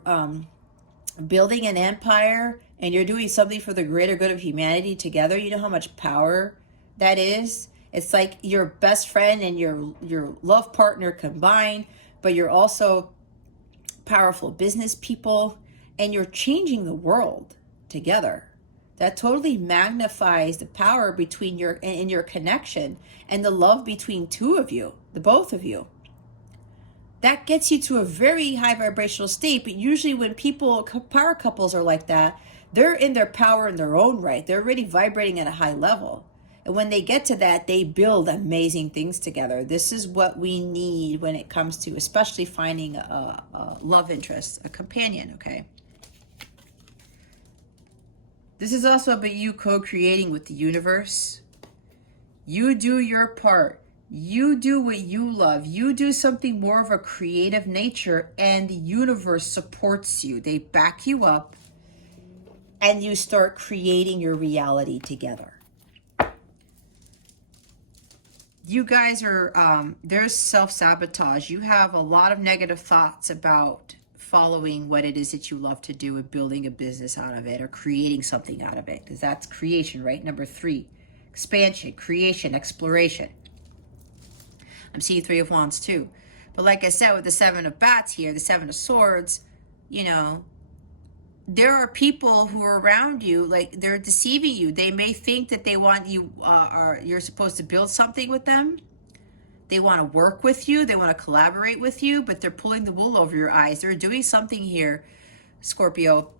building an empire and you're doing something for the greater good of humanity together, you know how much power that is? It's like your best friend and your love partner combined, but you're also powerful business people and you're changing the world together. That totally magnifies the power between your connection and the love between two of you, the both of you. That gets you to a very high vibrational state. But usually when power couples are like that, they're in their power in their own right. They're already vibrating at a high level. And when they get to that, they build amazing things together. This is what we need when it comes to especially finding a love interest, a companion, okay? This is also about you co-creating with the universe. You do your part. You do what you love. You do something more of a creative nature and the universe supports you. They back you up and you start creating your reality together. You guys are, there's self-sabotage. You have a lot of negative thoughts about following what it is that you love to do and building a business out of it or creating something out of it, because that's creation, right? Number 3, expansion, creation, exploration. I'm seeing 3 of Wands too. But like I said, with the 7 of Bats here, the 7 of Swords, you know, there are people who are around you, like they're deceiving you. They may think that they want you, you're supposed to build something with them. They want to work with you. They want to collaborate with you, but they're pulling the wool over your eyes. They're doing something here, Scorpio,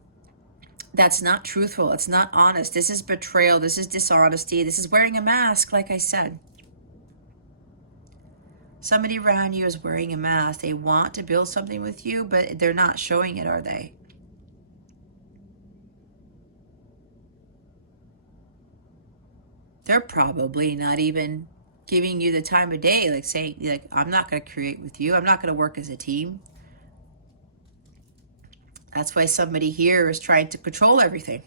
that's not truthful. It's not honest. This is betrayal. This is dishonesty. This is wearing a mask, like I said. Somebody around you is wearing a mask. They want to build something with you, but they're not showing it, are they? They're probably not even giving you the time of day, like saying, like, I'm not going to create with you. I'm not going to work as a team. That's why somebody here is trying to control everything.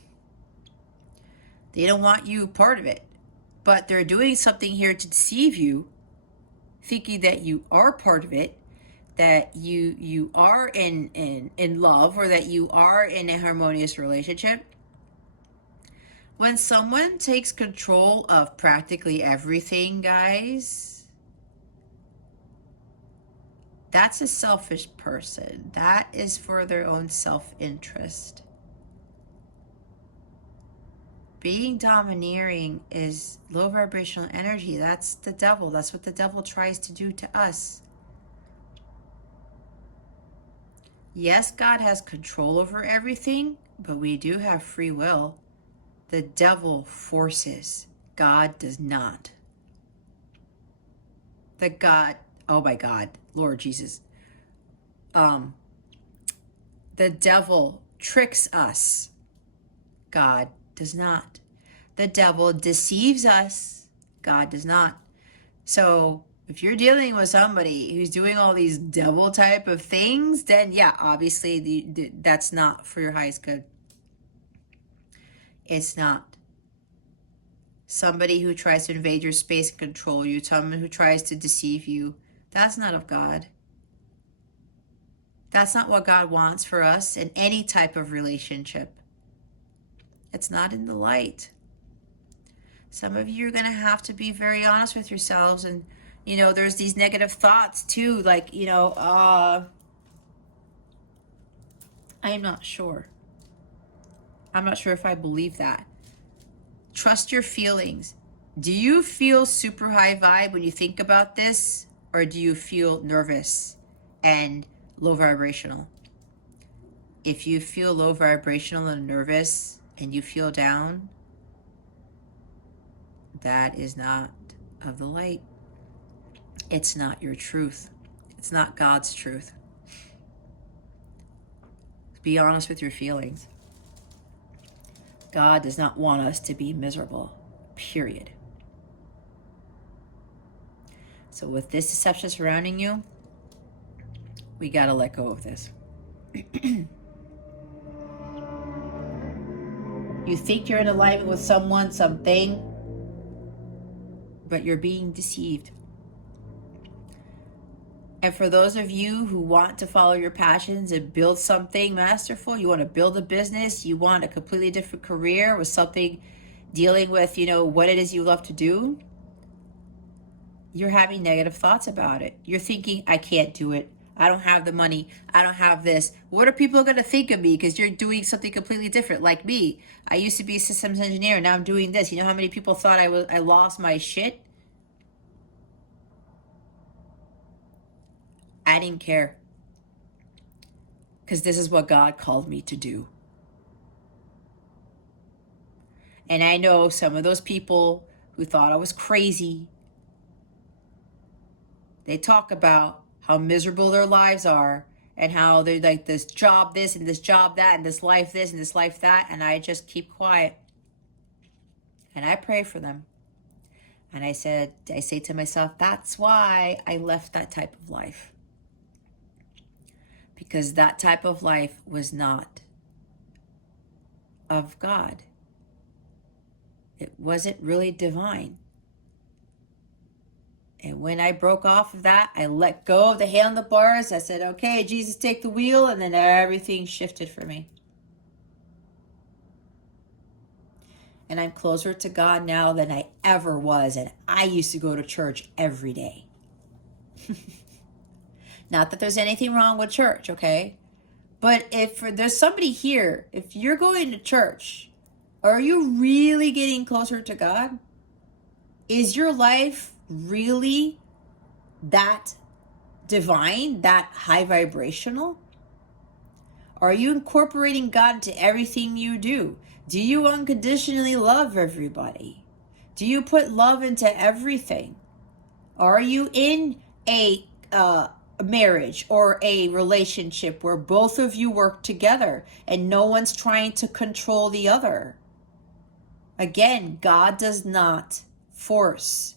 They don't want you part of it, but they're doing something here to deceive you, thinking that you are part of it, that you are in love, or that you are in a harmonious relationship. When someone takes control of practically everything, guys, that's a selfish person. That is for their own self-interest. Being domineering is low vibrational energy. That's the devil. That's what the devil tries to do to us. Yes, God has control over everything, but we do have free will. The devil forces. God does not. Oh my God, Lord Jesus. The devil tricks us. God does not. The devil deceives us. God does not. So if you're dealing with somebody who's doing all these devil type of things, then yeah, obviously that's not for your highest good. It's not. Somebody who tries to invade your space and control you, someone who tries to deceive you, that's not of God. That's not what God wants for us in any type of relationship. It's not in the light. Some of you are going to have to be very honest with yourselves and You know, there's these negative thoughts too, like, I'm not sure. I'm not sure if I believe that. Trust your feelings. Do you feel super high vibe when you think about this? Or do you feel nervous and low vibrational? If you feel low vibrational and nervous and you feel down, that is not of the light. It's not your truth. It's not God's truth. Be honest with your feelings. God does not want us to be miserable, period. So with this deception surrounding you, we got to let go of this. You think you're in alignment with someone, something, but you're being deceived. And for those of you who want to follow your passions and build something masterful, you want to build a business, you want a completely different career with something dealing with, what it is you love to do, you're having negative thoughts about it. You're thinking, I can't do it. I don't have the money. I don't have this. What are people going to think of me? Because you're doing something completely different. Like me, I used to be a systems engineer. Now I'm doing this. You know how many people thought I lost my shit? I didn't care. Because this is what God called me to do. And I know some of those people who thought I was crazy, they talk about how miserable their lives are and how they're like this job this and this job that and this life this and this life that, and I just keep quiet. And I pray for them. And I say to myself, that's why I left that type of life. Because that type of life was not of God. It wasn't really divine. And when I broke off of that, I let go of the handlebars. I said, okay, Jesus, take the wheel. And then everything shifted for me. And I'm closer to God now than I ever was. And I used to go to church every day. Not that there's anything wrong with church, okay? But if there's somebody here, if you're going to church, are you really getting closer to God? Is your life really that divine, that high vibrational? Are you incorporating God into everything you do? Do you unconditionally love everybody? Do you put love into everything? Are you in a marriage or a relationship where both of you work together and no one's trying to control the other? Again, God does not force.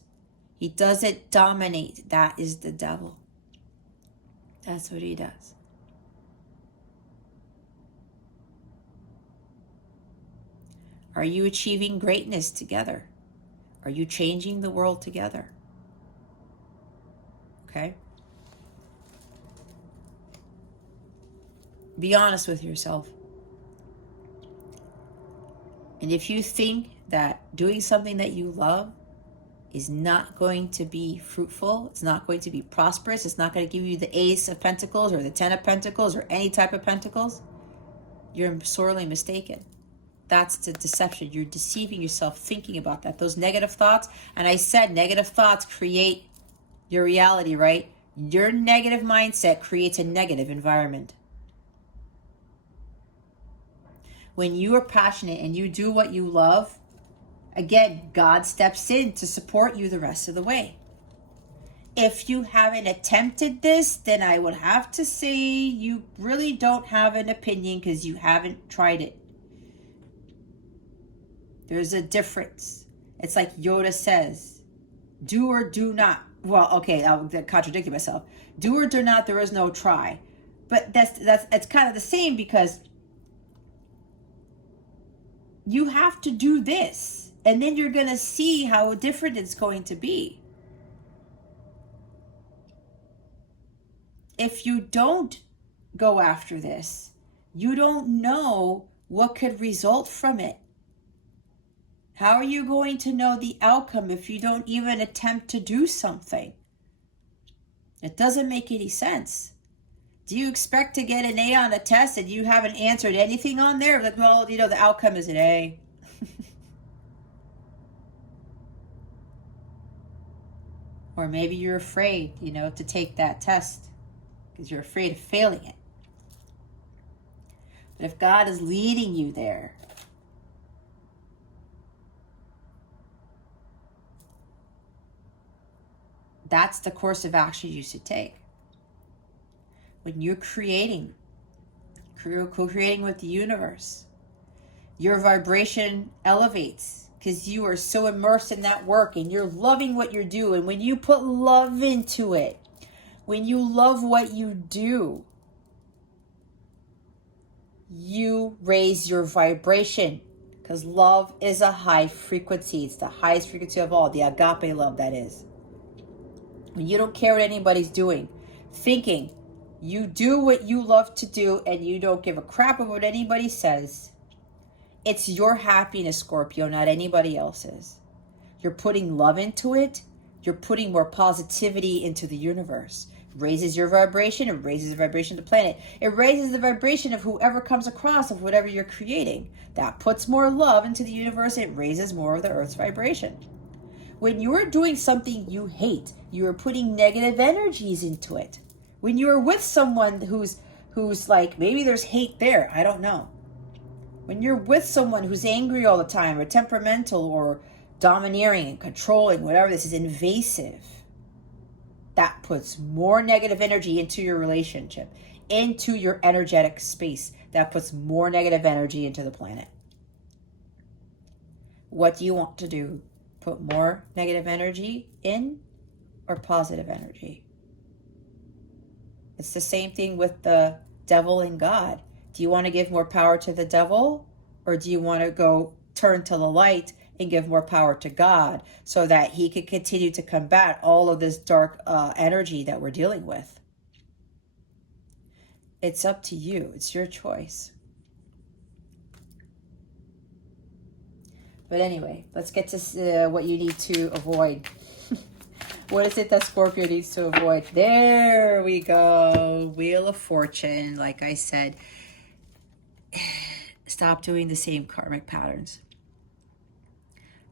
He doesn't dominate. That is the devil. That's what he does. Are you achieving greatness together? Are you changing the world together? Okay? Be honest with yourself. And if you think that doing something that you love is not going to be fruitful, it's not going to be prosperous, it's not going to give you the Ace of Pentacles or the Ten of Pentacles or any type of Pentacles, you're sorely mistaken. That's the deception. You're deceiving yourself thinking about that. Those negative thoughts, and I said negative thoughts create your reality, right? Your negative mindset creates a negative environment. When you are passionate and you do what you love, again, God steps in to support you the rest of the way. If you haven't attempted this, then I would have to say you really don't have an opinion because you haven't tried it. There's a difference. It's like Yoda says, do or do not. Well, okay, I'll contradict myself. Do or do not, there is no try. But that's kind of the same, because you have to do this, and then you're going to see how different it's going to be. If you don't go after this, you don't know what could result from it. How are you going to know the outcome if you don't even attempt to do something? It doesn't make any sense. Do you expect to get an A on a test and you haven't answered anything on there? Like, well, the outcome is an A. Or maybe you're afraid, to take that test because you're afraid of failing it. But if God is leading you there, that's the course of action you should take. When you're co-creating with the universe, your vibration elevates because you are so immersed in that work and you're loving what you're doing. When you put love into it, when you love what you do, you raise your vibration, because love is a high frequency. It's the highest frequency of all, the agape love, that is. When you don't care what anybody's doing, thinking you do what you love to do and you don't give a crap about what anybody says, it's your happiness, Scorpio, not anybody else's. You're putting love into it. You're putting more positivity into the universe. It raises your vibration. It raises the vibration of the planet. It raises the vibration of whoever comes across, of whatever you're creating. That puts more love into the universe. It raises more of the Earth's vibration. When you're doing something you hate, you are putting negative energies into it. When you're with someone who's like, maybe there's hate there, I don't know. When you're with someone who's angry all the time, or temperamental, or domineering and controlling, whatever this is, invasive, that puts more negative energy into your relationship, into your energetic space. That puts more negative energy into the planet. What do you want to do? Put more negative energy in or positive energy? It's the same thing with the devil and God. Do you want to give more power to the devil, or do you want to go turn to the light and give more power to God so that he can continue to combat all of this dark energy that we're dealing with? It's up to you. It's your choice. But anyway, let's get to what you need to avoid. What is it that Scorpio needs to avoid? There we go. Wheel of Fortune. Like I said, stop doing the same karmic patterns.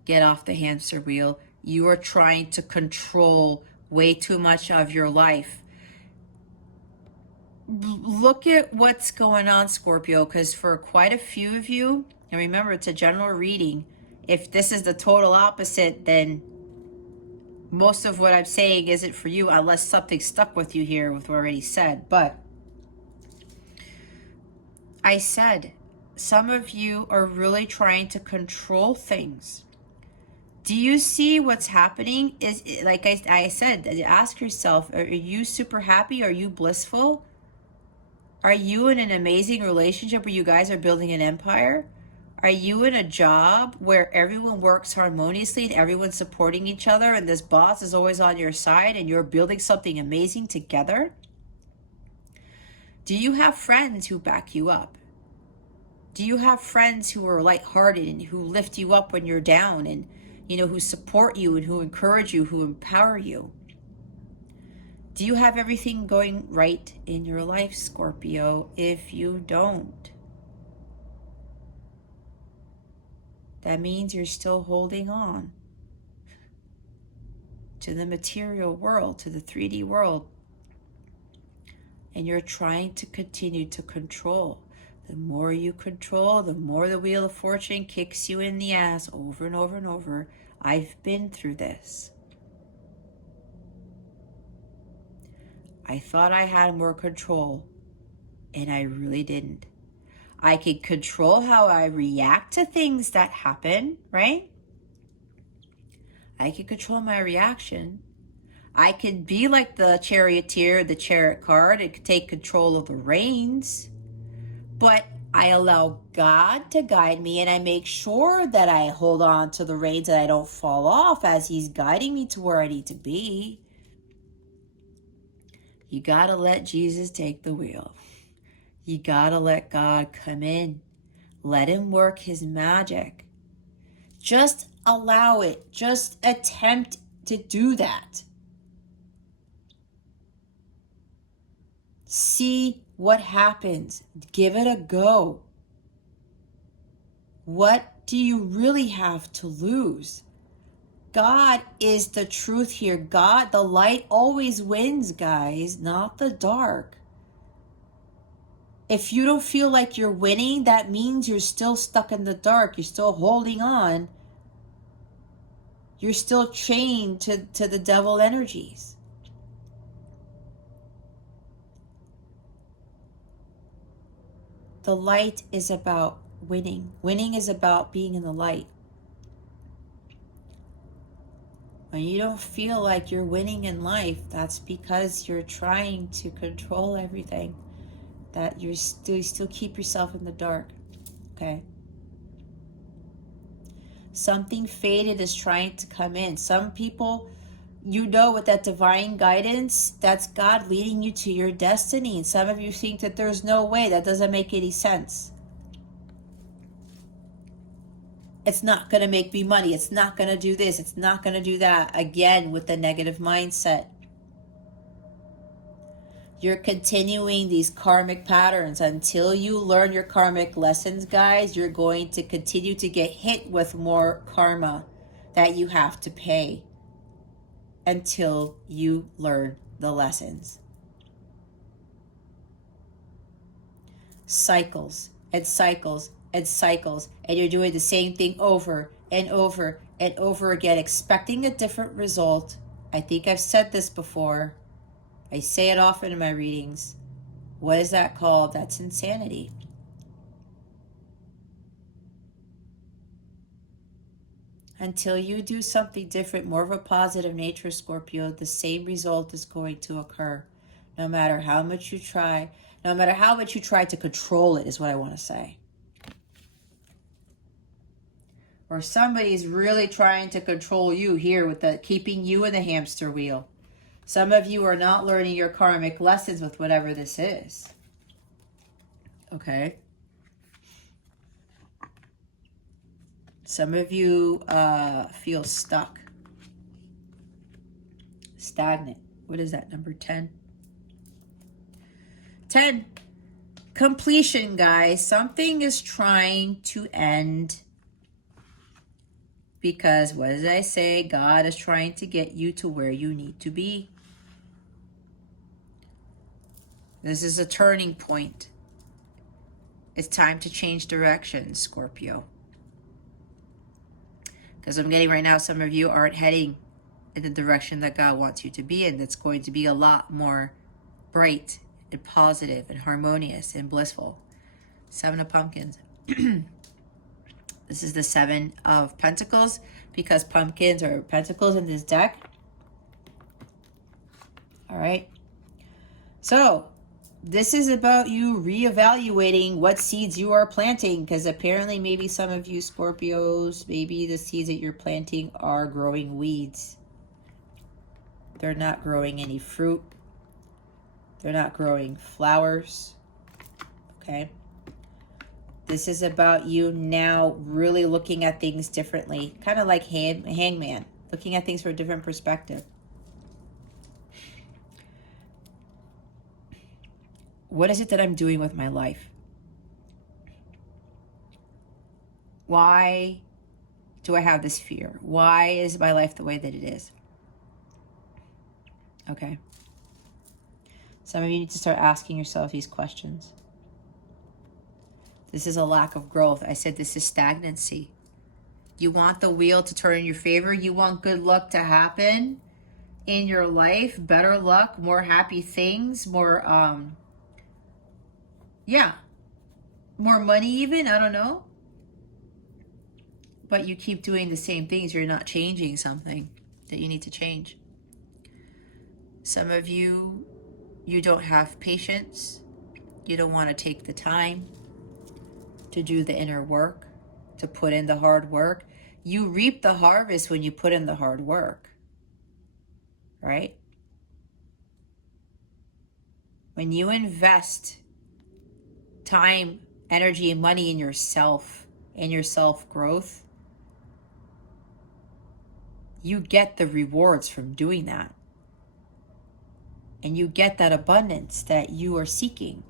Get off the hamster wheel. You are trying to control way too much of your life. Look at what's going on, Scorpio, because for quite a few of you, and remember, it's a general reading. If this is the total opposite, then most of what I'm saying isn't for you, unless something stuck with you here with what I already said. But I said, some of you are really trying to control things. Do you see what's happening? Is like I said, ask yourself, are you super happy? Are you blissful? Are you in an amazing relationship where you guys are building an empire? Are you in a job where everyone works harmoniously and everyone's supporting each other and this boss is always on your side and you're building something amazing together? Do you have friends who back you up? Do you have friends who are lighthearted and who lift you up when you're down, and who support you and who encourage you, who empower you? Do you have everything going right in your life, Scorpio? If you don't, that means you're still holding on to the material world, to the 3D world, and you're trying to continue to control. The more you control, the more the Wheel of Fortune kicks you in the ass over and over and over. I've been through this. I thought I had more control, and I really didn't. I could control how I react to things that happen, right? I could control my reaction. I could be like the charioteer, the chariot card. It could take control of the reins. But I allow God to guide me, and I make sure that I hold on to the reins and I don't fall off as he's guiding me to where I need to be. You got to let Jesus take the wheel. You got to let God come in. Let him work his magic. Just allow it. Just attempt to do that. See what happens. Give it a go. What do you really have to lose? God is the truth here. God, the light always wins, guys, not the dark. If you don't feel like you're winning, that means you're still stuck in the dark. You're still holding on. You're still chained to the devil energies. The light is about winning. Winning is about being in the light. When you don't feel like you're winning in life, that's because you're trying to control everything. That you still keep yourself in the dark. Okay? Something faded is trying to come in. Some people, you know, with that divine guidance, that's God leading you to your destiny. And some of you think that there's no way. That doesn't make any sense. It's not going to make me money. It's not going to do this. It's not going to do that. Again, with the negative mindset. You're continuing these karmic patterns. Until you learn your karmic lessons, guys, you're going to continue to get hit with more karma that you have to pay until you learn the lessons. Cycles and cycles and cycles, and you're doing the same thing over and over and over again, expecting a different result. I think I've said this before. I say it often in my readings. What is that called? That's insanity. Until you do something different, more of a positive nature, Scorpio, the same result is going to occur. No matter how much you try, no matter how much you try to control it, is what I want to say. Or somebody's really trying to control you here with the keeping you in the hamster wheel. Some of you are not learning your karmic lessons with whatever this is. Okay? Some of you feel stuck. Stagnant. What is that, number 10? 10. Completion, guys. Something is trying to end. Because, what did I say? God is trying to get you to where you need to be. This is a turning point. It's time to change direction, Scorpio. Because I'm getting right now, some of you aren't heading in the direction that God wants you to be in. That's going to be a lot more bright and positive and harmonious and blissful. 7 of Pumpkins. This is the 7 of Pentacles, because pumpkins are pentacles in this deck. All right. So this is about you reevaluating what seeds you are planting, because apparently maybe some of you Scorpios, maybe the seeds that you're planting are growing weeds. They're not growing any fruit. They're not growing flowers. Okay. This is about you now really looking at things differently. Kind of like Hangman. Looking at things from a different perspective. What is it that I'm doing with my life? Why do I have this fear? Why is my life the way that it is? Okay. Some of you need to start asking yourself these questions. This is a lack of growth. I said this is stagnancy. You want the wheel to turn in your favor. You want good luck to happen in your life. Better luck, more happy things, more, more money even. I don't know. But you keep doing the same things. You're not changing something that you need to change. Some of you, you don't have patience. You don't want to take the time to do the inner work, to put in the hard work. You reap the harvest when you put in the hard work, right? When you invest time, energy, and money in yourself, in your self-growth, you get the rewards from doing that. and you get that abundance that you are seeking.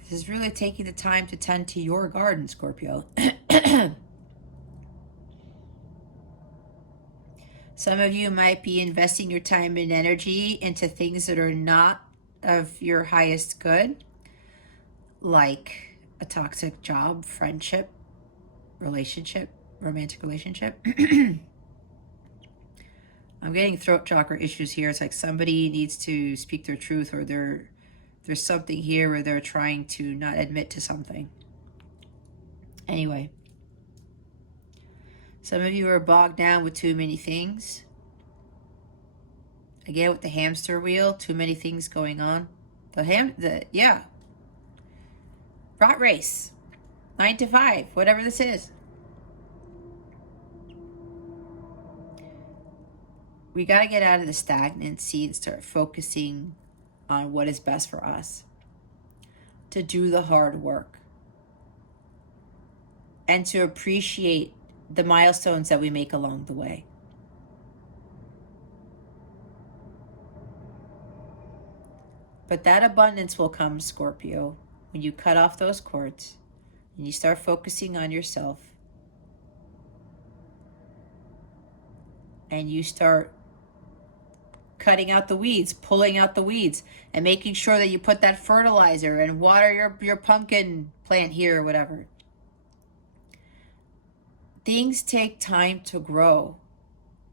This is really taking the time to tend to your garden, Scorpio. Some of you might be investing your time and energy into things that are not of your highest good, like a toxic job, friendship, relationship, romantic relationship. I'm getting throat chakra issues here. It's like somebody needs to speak their truth, or there's something here where they're trying to not admit to something. Anyway, some of you are bogged down with too many things. Again, with the hamster wheel, too many things going on. Yeah. Rat race. 9 to 5, whatever this is. We got to get out of the stagnancy and start focusing on what is best for us. To do the hard work. And to appreciate the milestones that we make along the way. But that abundance will come, Scorpio, when you cut off those cords and you start focusing on yourself. And you start cutting out the weeds, pulling out the weeds, and making sure that you put that fertilizer and water your pumpkin plant here or whatever. Things take time to grow.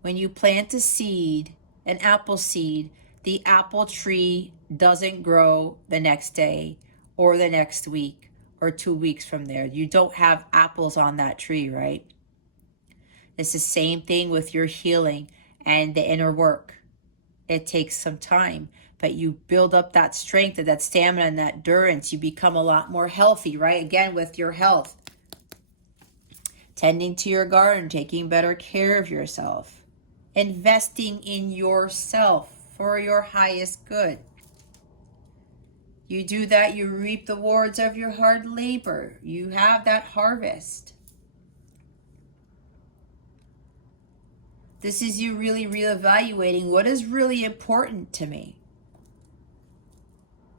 When you plant a seed, an apple seed, the apple tree doesn't grow the next day or the next week or 2 weeks from there. You don't have apples on that tree, right? It's the same thing with your healing and the inner work. It takes some time, but you build up that strength and that stamina and that endurance. You become a lot more healthy, right? Again, with your health. Tending to your garden, taking better care of yourself. Investing in yourself for your highest good. You do that, you reap the rewards of your hard labor. You have that harvest. This is you really reevaluating what is really important to me.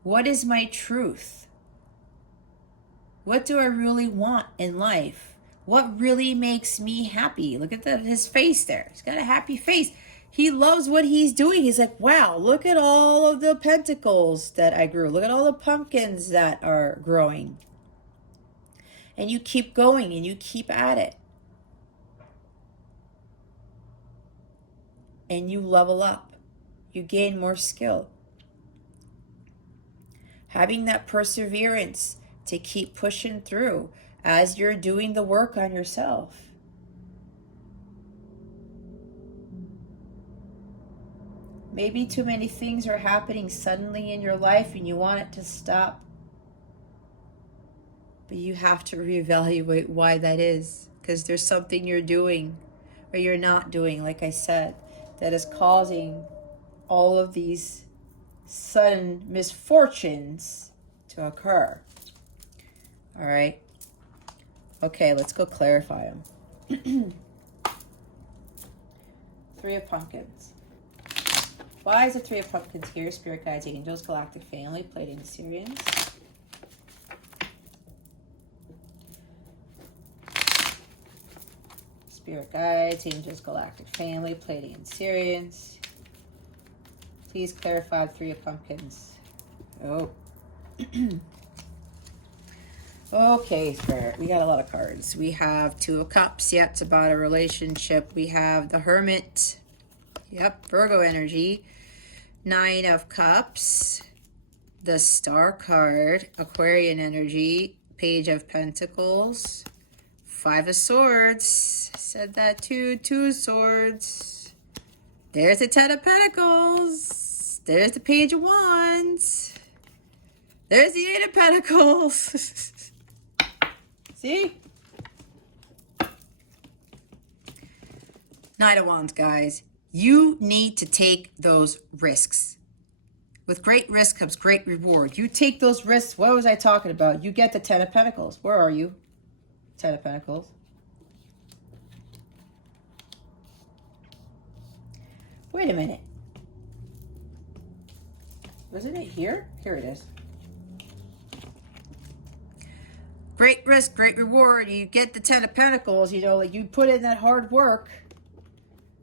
What is my truth? What do I really want in life? What really makes me happy? Look at his face there. He's got a happy face. He loves what he's doing. He's like, wow, look at all of the pentacles that I grew. Look at all the pumpkins that are growing. And you keep going and you keep at it. And you level up. You gain more skill. Having that perseverance to keep pushing through as you're doing the work on yourself. Maybe too many things are happening suddenly in your life and you want it to stop. But you have to reevaluate why that is. Because there's something you're doing or you're not doing, like I said, that is causing all of these sudden misfortunes to occur. All right. Okay, let's go clarify them. 3 of Pumpkins. Why is the 3 of Pumpkins here? Spirit guides, angels, galactic family, Pleiadian Syrians. Spirit guides, angels, galactic family, Pleiadian Syrians. Please clarify the 3 of Pumpkins. Oh. Okay, Spirit. We got a lot of cards. We have 2 of Cups. Yep, it's about a relationship. We have the Hermit. Yep, Virgo energy. 9 of Cups. The Star card. Aquarian energy. Page of Pentacles. 5 of Swords. Said that too. 2 of Swords. There's the 10 of Pentacles. There's the Page of Wands. There's the 8 of Pentacles. See? 9 of Wands, guys. You need to take those risks. With great risk comes great reward. You take those risks. What was I talking about? You get the 10 of Pentacles. Where are you? 10 of Pentacles. Wait a minute. Wasn't it here? Here it is. Great risk, great reward. You get the 10 of Pentacles, you know, like you put in that hard work.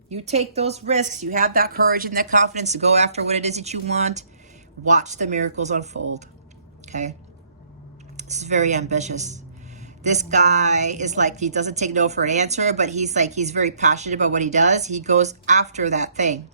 You take those risks. You have that courage and that confidence to go after what it is that you want. Watch the miracles unfold. Okay? This is very ambitious. This guy is like, he doesn't take no for an answer, but he's like, he's very passionate about what he does. He goes after that thing.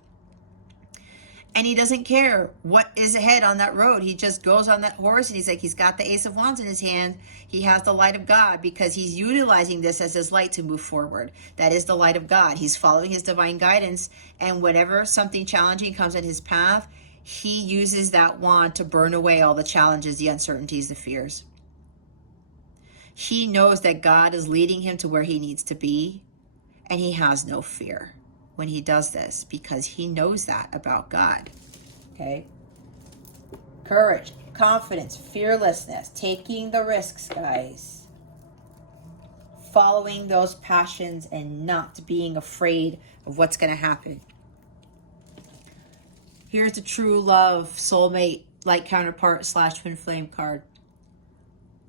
And he doesn't care what is ahead on that road. He just goes on that horse and he's like, he's got the Ace of Wands in his hand. He has the light of God because he's utilizing this as his light to move forward. That is the light of God. He's following his divine guidance. And whenever something challenging comes in his path, he uses that wand to burn away all the challenges, the uncertainties, the fears. He knows that God is leading him to where he needs to be. And he has no fear when he does this because he knows that about God. Okay? Courage, confidence, fearlessness, taking the risks, guys. Following those passions and not being afraid of what's going to happen. Here's the true love, soulmate, light counterpart / twin flame card.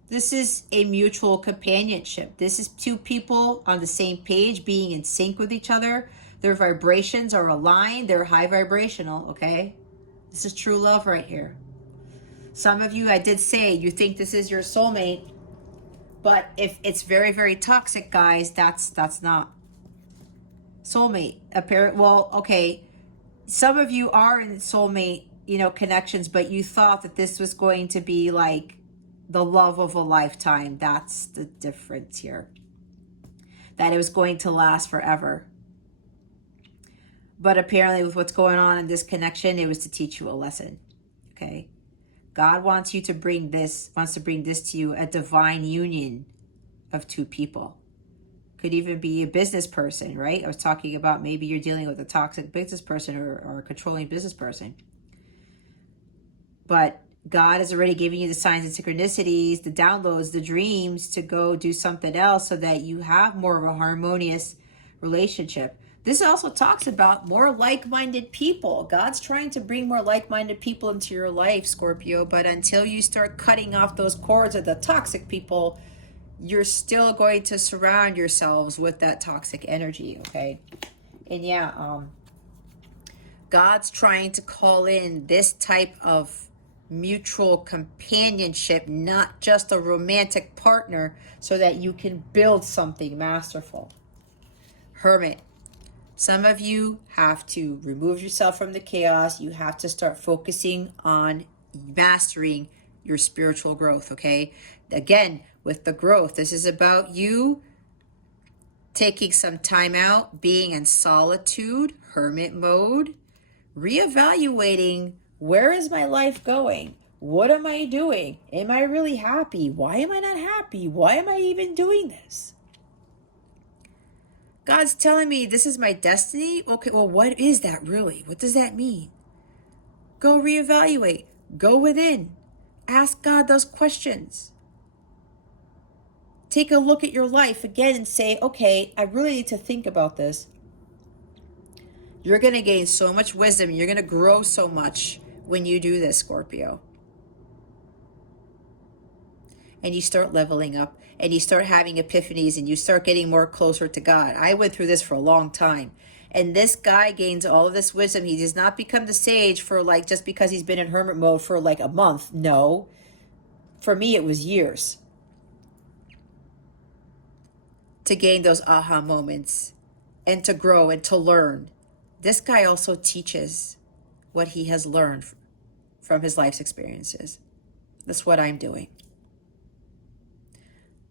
This is a mutual companionship. This is two people on the same page, being in sync with each other. Their vibrations are aligned. They're high vibrational, okay? This is true love right here. Some of you, I did say, you think this is your soulmate, but if it's very, very toxic, guys, that's not soulmate. Well, okay, some of you are in soulmate, you know, connections, but you thought that this was going to be like the love of a lifetime. That's the difference here. That it was going to last forever. But apparently with what's going on in this connection, it was to teach you a lesson. Okay? God wants you to bring this, wants to bring this to you, a divine union of two people. Could even be a business person, right? I was talking about maybe you're dealing with a toxic business person or a controlling business person. But God is already giving you the signs and synchronicities, the downloads, the dreams to go do something else so that you have more of a harmonious relationship. This also talks about more like-minded people. God's trying to bring more like-minded people into your life, Scorpio, but until you start cutting off those cords of the toxic people, you're still going to surround yourselves with that toxic energy, okay? And yeah, God's trying to call in this type of mutual companionship, not just a romantic partner, so that you can build something masterful. Hermit. Some of you have to remove yourself from the chaos. You have to start focusing on mastering your spiritual growth, okay? Again, with the growth, this is about you taking some time out, being in solitude, hermit mode, reevaluating, where is my life going? What am I doing? Am I really happy? Why am I not happy? Why am I even doing this? God's telling me this is my destiny. Okay, well, what is that really? What does that mean? Go reevaluate. Go within. Ask God those questions. Take a look at your life again and say, okay, I really need to think about this. You're going to gain so much wisdom. You're going to grow so much when you do this, Scorpio. And you start leveling up and you start having epiphanies and you start getting more closer to God. I went through this for a long time. And this guy gains all of this wisdom. He does not become the sage for like just because he's been in hermit mode for like a month. No. For me, it was years to gain those aha moments and to grow and to learn. This guy also teaches what he has learned from his life's experiences. That's what I'm doing.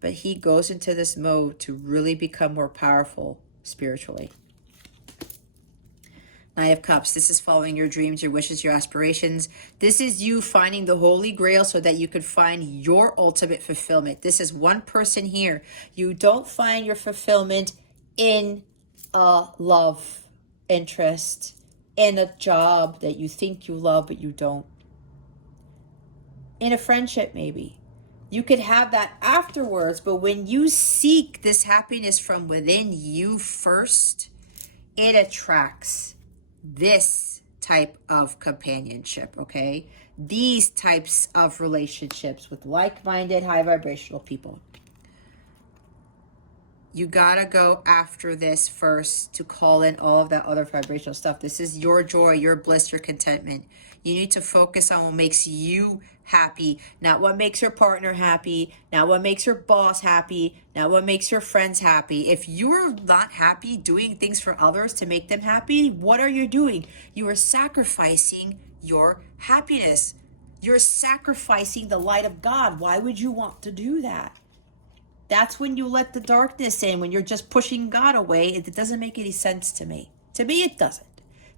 But he goes into this mode to really become more powerful spiritually. Knight of Cups, this is following your dreams, your wishes, your aspirations. This is you finding the Holy Grail so that you could find your ultimate fulfillment. This is one person here. You don't find your fulfillment in a love interest, in a job that you think you love but you don't. In a friendship maybe. You could have that afterwards, but when you seek this happiness from within you first, it attracts. this type of companionship, okay? These types of relationships with like-minded, high vibrational people. You gotta go after this first to call in all of that other vibrational stuff. This is your joy, your bliss, your contentment. You need to focus on what makes you happy, not what makes your partner happy, not what makes your boss happy, not what makes your friends happy. If you're not happy doing things for others to make them happy, what are you doing? You are sacrificing your happiness. You're sacrificing the light of God. Why would you want to do that? That's when you let the darkness in, when you're just pushing God away. It doesn't make any sense to me. To me, it doesn't.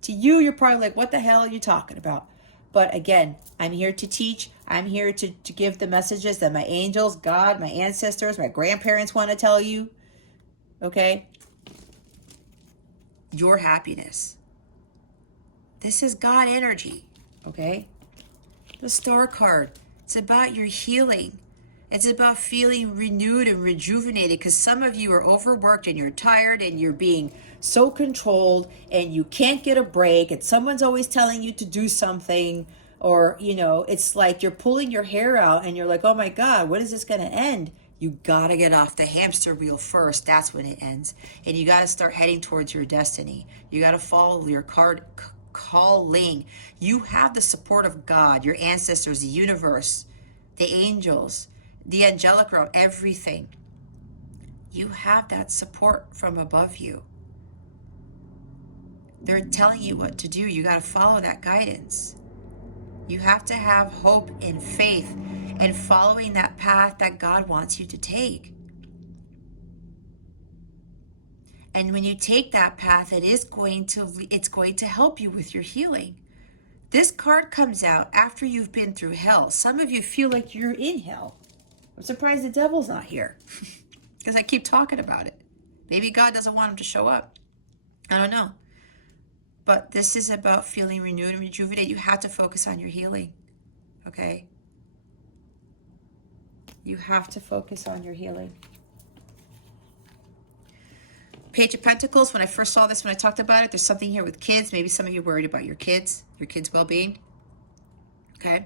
To you, you're probably like, what the hell are you talking about? But again, I'm here to teach. I'm here to give the messages that my angels, God, my ancestors, my grandparents want to tell you. Okay? Your happiness. This is God energy. Okay? The star card. It's about your healing. It's about feeling renewed and rejuvenated, because some of you are overworked and you're tired and you're being so controlled and you can't get a break and someone's always telling you to do something, or, you know, it's like you're pulling your hair out and you're like, oh my God, when is this going to end? You got to get off the hamster wheel first. That's when it ends. And you got to start heading towards your destiny. You got to follow your calling. You have the support of God, your ancestors, the universe, the angels, the angelic realm, everything. You have that support from above you. They're telling you what to do. You got to follow that guidance. You have to have hope and faith and following that path that God wants you to take. And when you take that path, it's going to help you with your healing. This card comes out after you've been through hell. Some of you feel like you're in hell. I'm surprised the devil's not here, because I keep talking about it. Maybe God doesn't want him to show up. I don't know. But this is about feeling renewed and rejuvenated. You have to focus on your healing, okay? You have to focus on your healing. Page of Pentacles, when I first saw this, when I talked about it, there's something here with kids. Maybe some of you are worried about your kids' well-being, okay?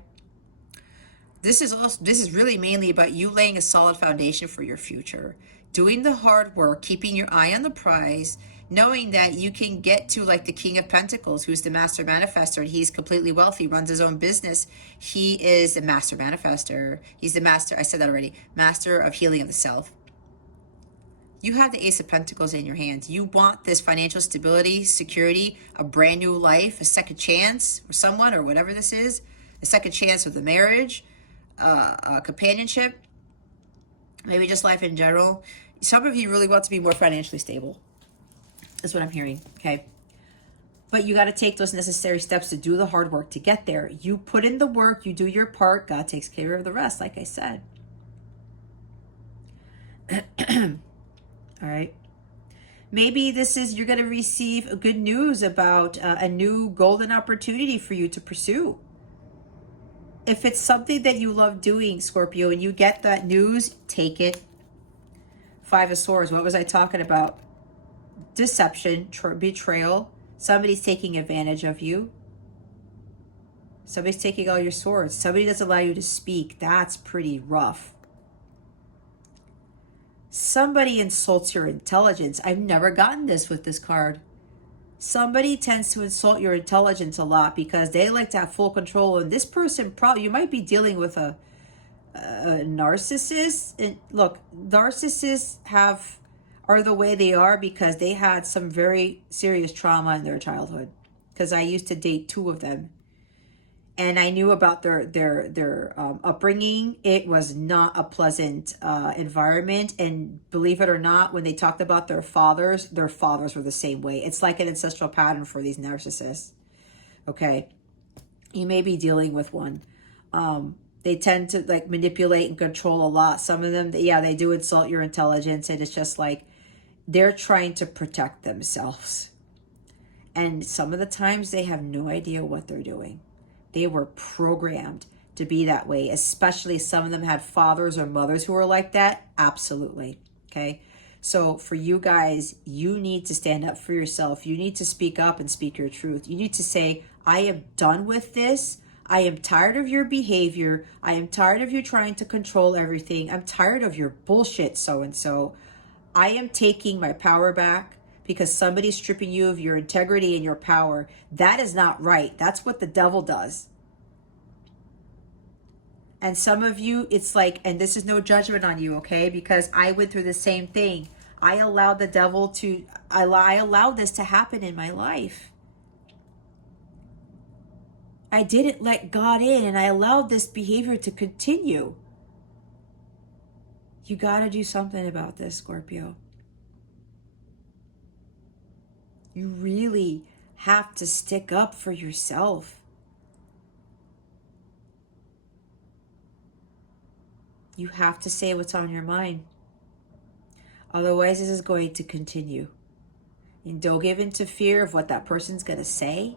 This is really mainly about you laying a solid foundation for your future, doing the hard work, keeping your eye on the prize, knowing that you can get to like the King of Pentacles, who's the master manifester, and he's completely wealthy, runs his own business. He is the master manifester. He's the master, I said that already, master of healing of the self. You have the Ace of Pentacles in your hands. You want this financial stability, security, a brand new life, a second chance for someone or whatever this is, a second chance with a marriage, companionship, maybe just life in general. Some of you really want to be more financially stable. That's what I'm hearing, okay? But you got to take those necessary steps to do the hard work to get there. You put in the work, you do your part, God takes care of the rest, like I said. All right. Maybe this is, you're going to receive good news about a new golden opportunity for you to pursue. If it's something that you love doing, Scorpio, and you get that news, take it. Five of Swords, what was I talking about? Deception, betrayal. Somebody's taking advantage of you. Somebody's taking all your swords. Somebody doesn't allow you to speak. That's pretty rough. Somebody insults your intelligence. I've never gotten this with this card. Somebody tends to insult your intelligence a lot because they like to have full control. And this person, probably, you might be dealing with a narcissist. And look, narcissists are the way they are because they had some very serious trauma in their childhood. Because I used to date two of them. And I knew about their upbringing. It was not a pleasant environment. And believe it or not, when they talked about their fathers were the same way. It's like an ancestral pattern for these narcissists. Okay. You may be dealing with one. They tend to like manipulate and control a lot. Some of them, yeah, they do insult your intelligence. And it's just like they're trying to protect themselves. And some of the times they have no idea what they're doing. They were programmed to be that way, especially some of them had fathers or mothers who were like that. Absolutely. Okay. So for you guys, you need to stand up for yourself. You need to speak up and speak your truth. You need to say, I am done with this. I am tired of your behavior. I am tired of you trying to control everything. I'm tired of your bullshit, so-and-so. I am taking my power back because somebody's stripping you of your integrity and your power. That is not right. That's what the devil does. And some of you, it's like, and this is no judgment on you, okay? Because I went through the same thing. I allowed the devil to, I allowed this to happen in my life. I didn't let God in, and I allowed this behavior to continue. You got to do something about this, Scorpio. You really have to stick up for yourself. You have to say what's on your mind. Otherwise, this is going to continue. And don't give in to fear of what that person's going to say.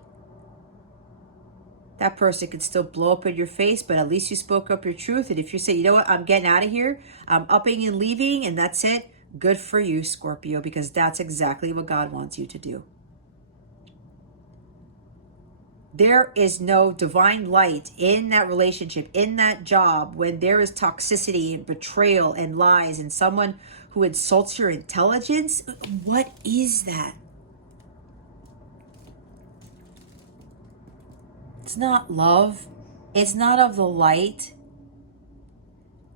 That person could still blow up in your face, but at least you spoke up your truth. And if you say, you know what, I'm getting out of here, I'm upping and leaving, and that's it, good for you, Scorpio, because that's exactly what God wants you to do. There is no divine light in that relationship, in that job, when there is toxicity and betrayal and lies and someone who insults your intelligence. What is that? It's not love. It's not of the light.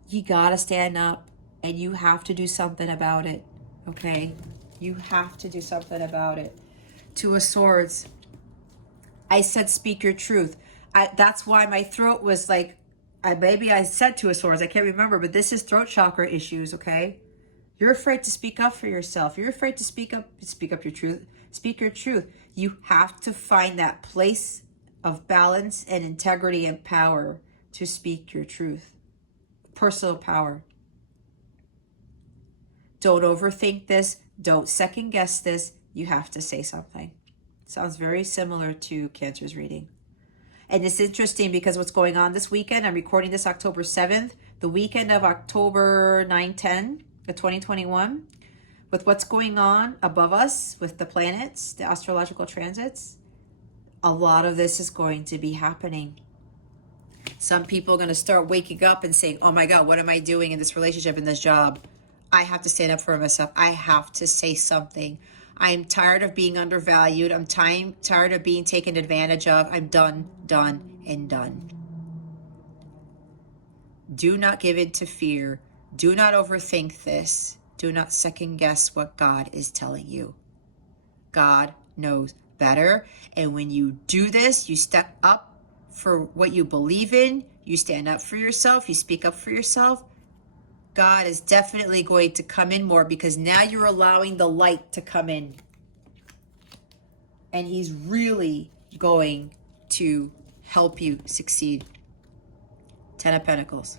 You gotta stand up and you have to do something about it, okay? You have to do something about it. Two of Swords. I said speak your truth. That's why my throat was like, maybe I said Two of Swords, I can't remember, but this is throat chakra issues, okay? You're afraid to speak up for yourself. You're afraid to speak up your truth. Speak your truth. You have to find that place of balance and integrity and power to speak your truth. Personal power. Don't overthink this. Don't second guess this. You have to say something. Sounds very similar to Cancer's reading. And it's interesting because what's going on this weekend, I'm recording this October 7th, the weekend of October 9-10 of 2021, with what's going on above us with the planets, the astrological transits, a lot of this is going to be happening. Some people are going to start waking up and saying, oh my God, what am I doing in this relationship, in this job? I have to stand up for myself. I have to say something. I'm tired of being undervalued. I'm tired of being taken advantage of. I'm done, and done. Do not give in to fear. Do not overthink this. Do not second guess what God is telling you. God knows better. And when you do this, you step up for what you believe in. You stand up for yourself. You speak up for yourself. God is definitely going to come in more because now you're allowing the light to come in. And he's really going to help you succeed. 10 of Pentacles.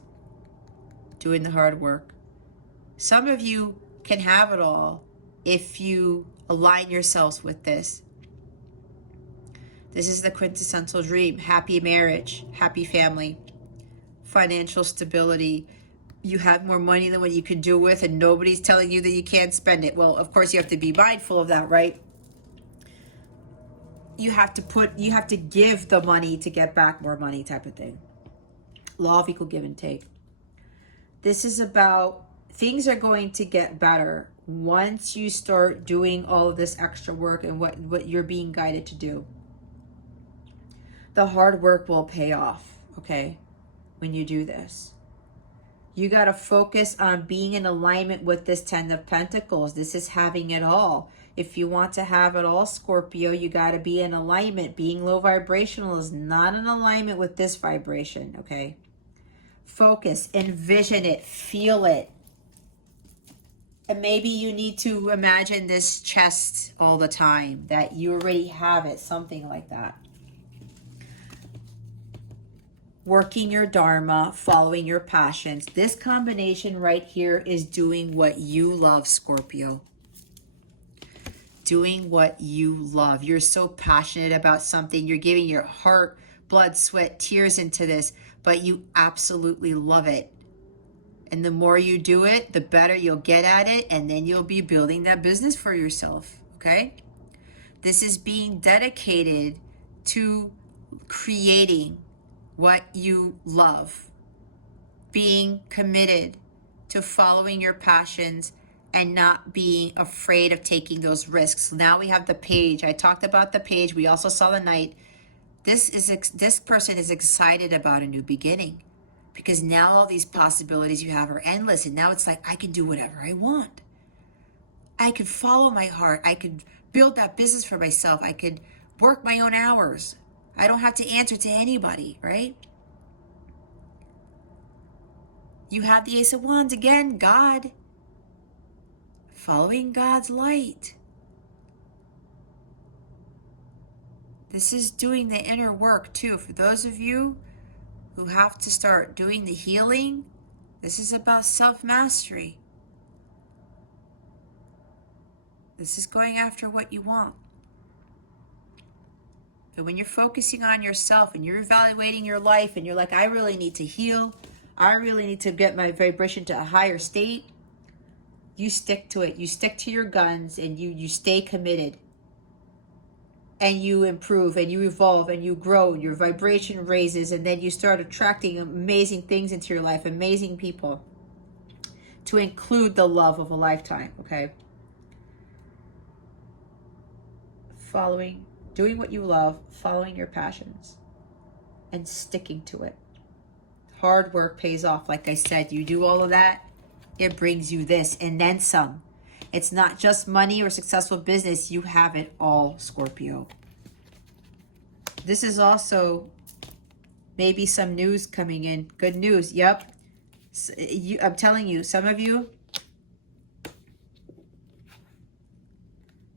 Doing the hard work. Some of you can have it all if you align yourselves with this. This is the quintessential dream. Happy marriage, happy family, financial stability. You have more money than what you can do with, and nobody's telling you that you can't spend it. Well, of course, you have to be mindful of that, right? You have to give the money to get back more money type of thing. Law of equal give and take. This is about things are going to get better once you start doing all of this extra work and what you're being guided to do. The hard work will pay off, okay, when you do this. You got to focus on being in alignment with this 10 of Pentacles. This is having it all. If you want to have it all, Scorpio, you got to be in alignment. Being low vibrational is not in alignment with this vibration, okay? Focus, envision it, feel it. And maybe you need to imagine this chest all the time, that you already have it, something like that. Working your dharma, following your passions. This combination right here is doing what you love, Scorpio. Doing what you love. You're so passionate about something. You're giving your heart, blood, sweat, tears into this, but you absolutely love it. And the more you do it, the better you'll get at it, and then you'll be building that business for yourself, okay? This is being dedicated to creating what you love, being committed to following your passions and not being afraid of taking those risks. Now we have the page. I talked about the page. We also saw the knight. This person is excited about a new beginning, because now all these possibilities you have are endless. And now it's like, I can do whatever I want. I could follow my heart. I could build that business for myself. I could work my own hours. I don't have to answer to anybody, right? You have the Ace of Wands again, God. Following God's light. This is doing the inner work too. For those of you who have to start doing the healing, this is about self-mastery. This is going after what you want. But when you're focusing on yourself and you're evaluating your life and you're like, I really need to heal, I really need to get my vibration to a higher state, you stick to it. You stick to your guns and you stay committed. And you improve and you evolve and you grow. Your vibration raises, and then you start attracting amazing things into your life, amazing people, to include the love of a lifetime, okay? Doing what you love, following your passions, and sticking to it. Hard work pays off. Like I said, you do all of that, it brings you this and then some. It's not just money or successful business. You have it all, Scorpio. This is also maybe some news coming in. Good news. Yep. I'm telling you, some of you,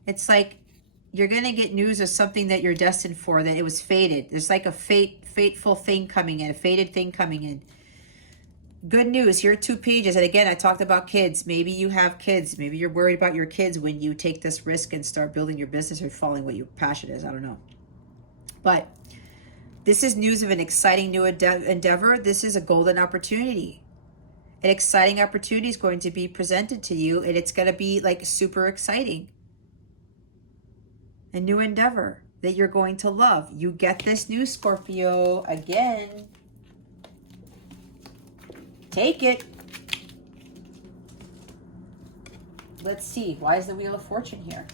it's like you're going to get news of something that you're destined for, that it was fated. There's like a fateful thing coming in, a fated thing coming in. Good news. Here are 2 pages. And again, I talked about kids. Maybe you have kids. Maybe you're worried about your kids when you take this risk and start building your business or following what your passion is. I don't know. But this is news of an exciting new endeavor. This is a golden opportunity. An exciting opportunity is going to be presented to you, and it's going to be like super exciting. A new endeavor that you're going to love. You get this news, Scorpio. Again, take it. Let's see. Why is the Wheel of Fortune here?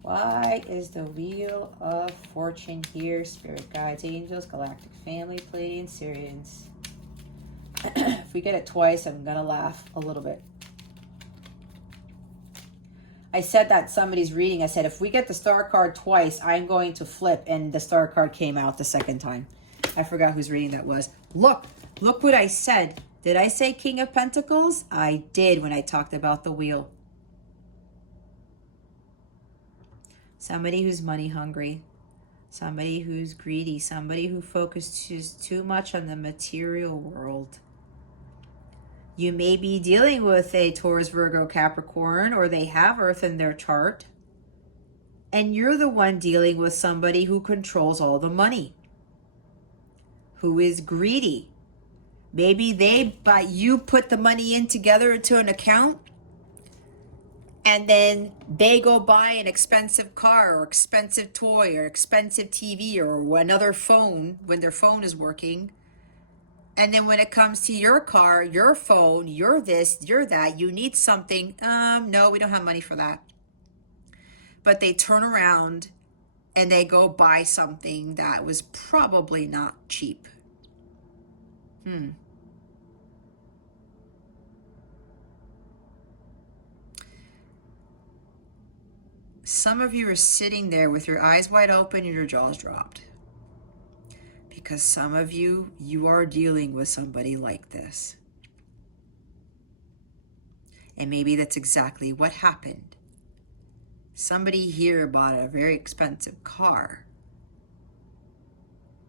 Why is the Wheel of Fortune here? Spirit guides, angels, galactic family, Pleiadian, Sirians. If we get it twice, I'm going to laugh a little bit. I said that somebody's reading. I said, if we get the star card twice, I'm going to flip. And the star card came out the second time. I forgot whose reading that was. Look what I said. Did I say King of Pentacles? I did when I talked about the wheel. Somebody who's money hungry. Somebody who's greedy. Somebody who focuses too much on the material world. You may be dealing with a Taurus, Virgo, Capricorn, or they have Earth in their chart. And you're the one dealing with somebody who controls all the money, who is greedy. Maybe you put the money in together into an account, and then they go buy an expensive car or expensive toy or expensive TV or another phone when their phone is working. And then when it comes to your car, your phone, you're this, you're that, you need something. No, we don't have money for that. But they turn around and they go buy something that was probably not cheap. Some of you are sitting there with your eyes wide open and your jaws dropped. Because some of you are dealing with somebody like this. And maybe that's exactly what happened. Somebody here bought a very expensive car,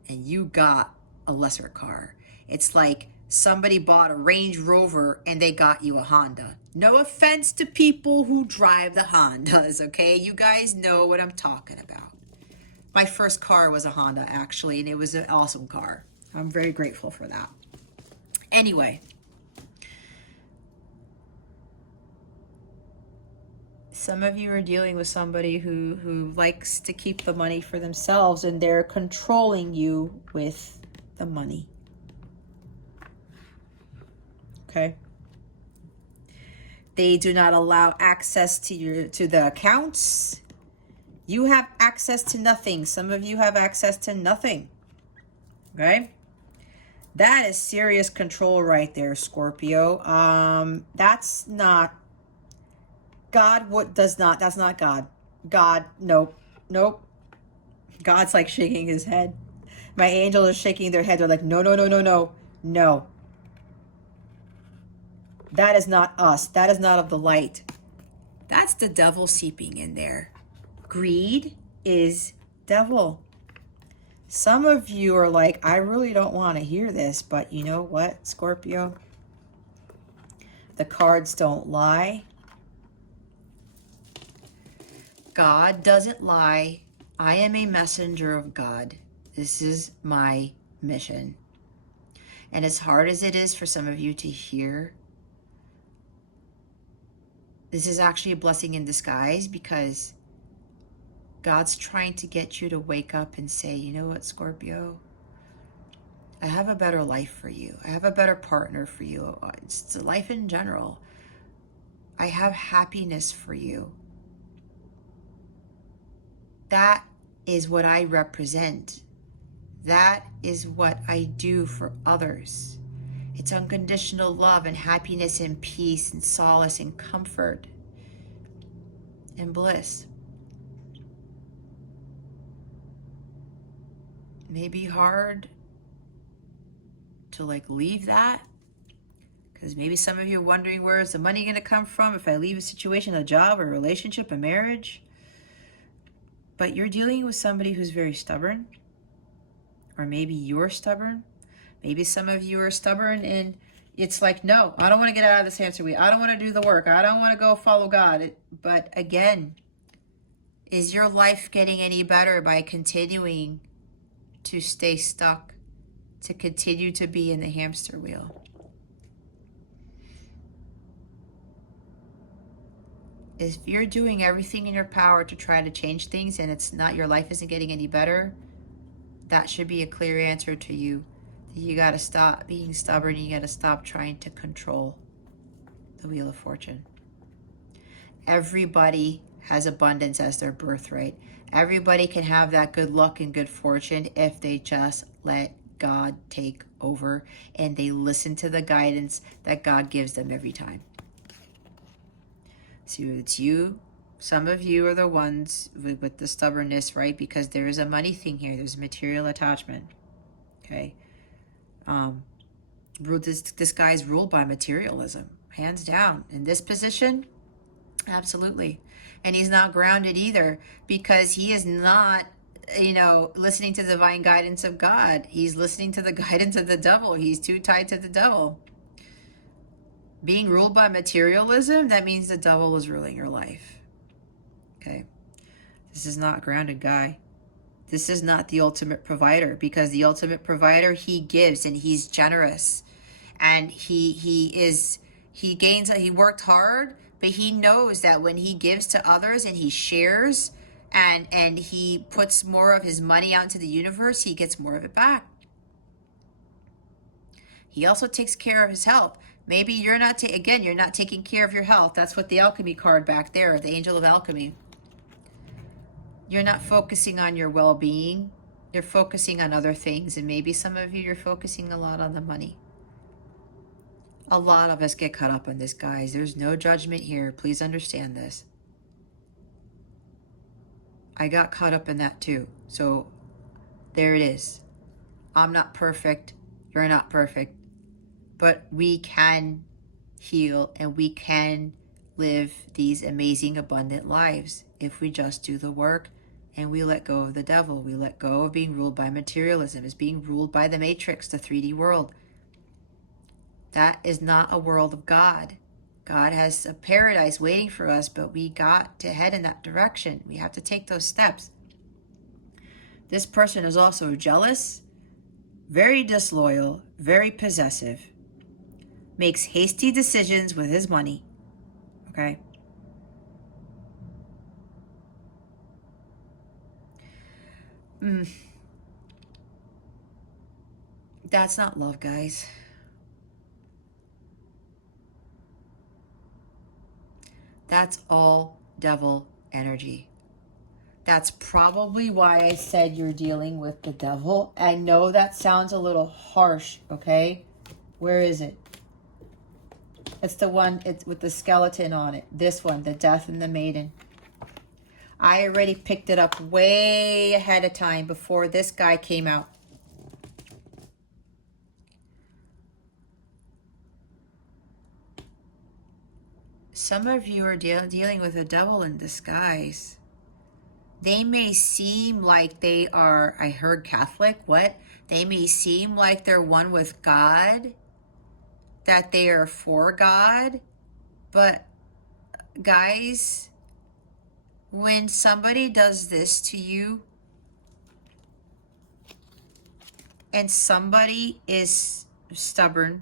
and you got a lesser car. It's like somebody bought a Range Rover and they got you a Honda. No offense to people who drive the Hondas, okay? You guys know what I'm talking about. My first car was a Honda, actually, and it was an awesome car. I'm very grateful for that. Anyway, some of you are dealing with somebody who likes to keep the money for themselves, and they're controlling you with the money. Okay? They do not allow access to the accounts. You have access to nothing. Some of you have access to nothing. Okay? That is serious control right there, Scorpio. That's not God. That's not God. God, nope. Nope. God's like shaking his head. My angels are shaking their head. They're like, no, no, no, no, no, no. That is not us. That is not of the light. That's the devil seeping in there. Greed is devil. Some of you are like, I really don't want to hear this, but you know what, Scorpio? The cards don't lie. God doesn't lie. I am a messenger of God. This is my mission. And as hard as it is for some of you to hear, this is actually a blessing in disguise, because God's trying to get you to wake up and say, you know what, Scorpio? I have a better life for you. I have a better partner for you. It's life in general. I have happiness for you. That is what I represent. That is what I do for others. It's unconditional love and happiness and peace and solace and comfort and bliss. It may be hard to leave that, because maybe some of you are wondering, where is the money going to come from if I leave a situation, a job, a relationship, a marriage? But you're dealing with somebody who's very stubborn, or maybe you're stubborn. Maybe some of you are stubborn and it's like, no, I don't want to get out of this hamster wheel. I don't want to do the work. I don't want to go follow God. But again, is your life getting any better by continuing to stay stuck, to continue to be in the hamster wheel? If you're doing everything in your power to try to change things and it's not, your life isn't getting any better, that should be a clear answer to you. You got to stop being stubborn. You got to stop trying to control the Wheel of Fortune. Everybody has abundance as their birthright. Everybody can have that good luck and good fortune if they just let God take over and they listen to the guidance that God gives them every time. So it's you. Some of you are the ones with the stubbornness, right? Because there is a money thing here. There's material attachment. Okay. This guy's ruled by materialism, hands down. In this position, absolutely. And he's not grounded either, because he is not, listening to the divine guidance of God. He's listening to the guidance of the devil. He's too tied to the devil. Being ruled by materialism, that means the devil is ruling your life. Okay. This is not a grounded guy. This is not the ultimate provider, because the ultimate provider, he gives and he's generous. And he worked hard, but he knows that when he gives to others and he shares and he puts more of his money out into the universe, he gets more of it back. He also takes care of his health. Maybe you're not taking care of your health. That's what the alchemy card back there, the angel of alchemy. You're not focusing on your well-being. You're focusing on other things. And maybe some of you, you're focusing a lot on the money. A lot of us get caught up on this, guys. There's no judgment here. Please understand this. I got caught up in that too. So there it is. I'm not perfect. You're not perfect. But we can heal and we can live these amazing, abundant lives if we just do the work and we let go of the devil. We let go of being ruled by materialism, as being ruled by the matrix, the 3D world. That is not a world of God. God has a paradise waiting for us, but we got to head in that direction. We have to take those steps. This person is also jealous. very disloyal, very possessive, makes hasty decisions with his money, okay? That's not love, guys. That's all devil energy. That's probably why I said you're dealing with the devil. I know that sounds a little harsh, okay? Where is it? It's the one it's with the skeleton on it. This one, the death and the maiden. I already picked it up way ahead of time before this guy came out. Some of you are dealing with a devil in disguise. They may seem like they are, I heard Catholic, what? They may seem like they're one with God, that they are for God, but guys, when somebody does this to you, and somebody is stubborn,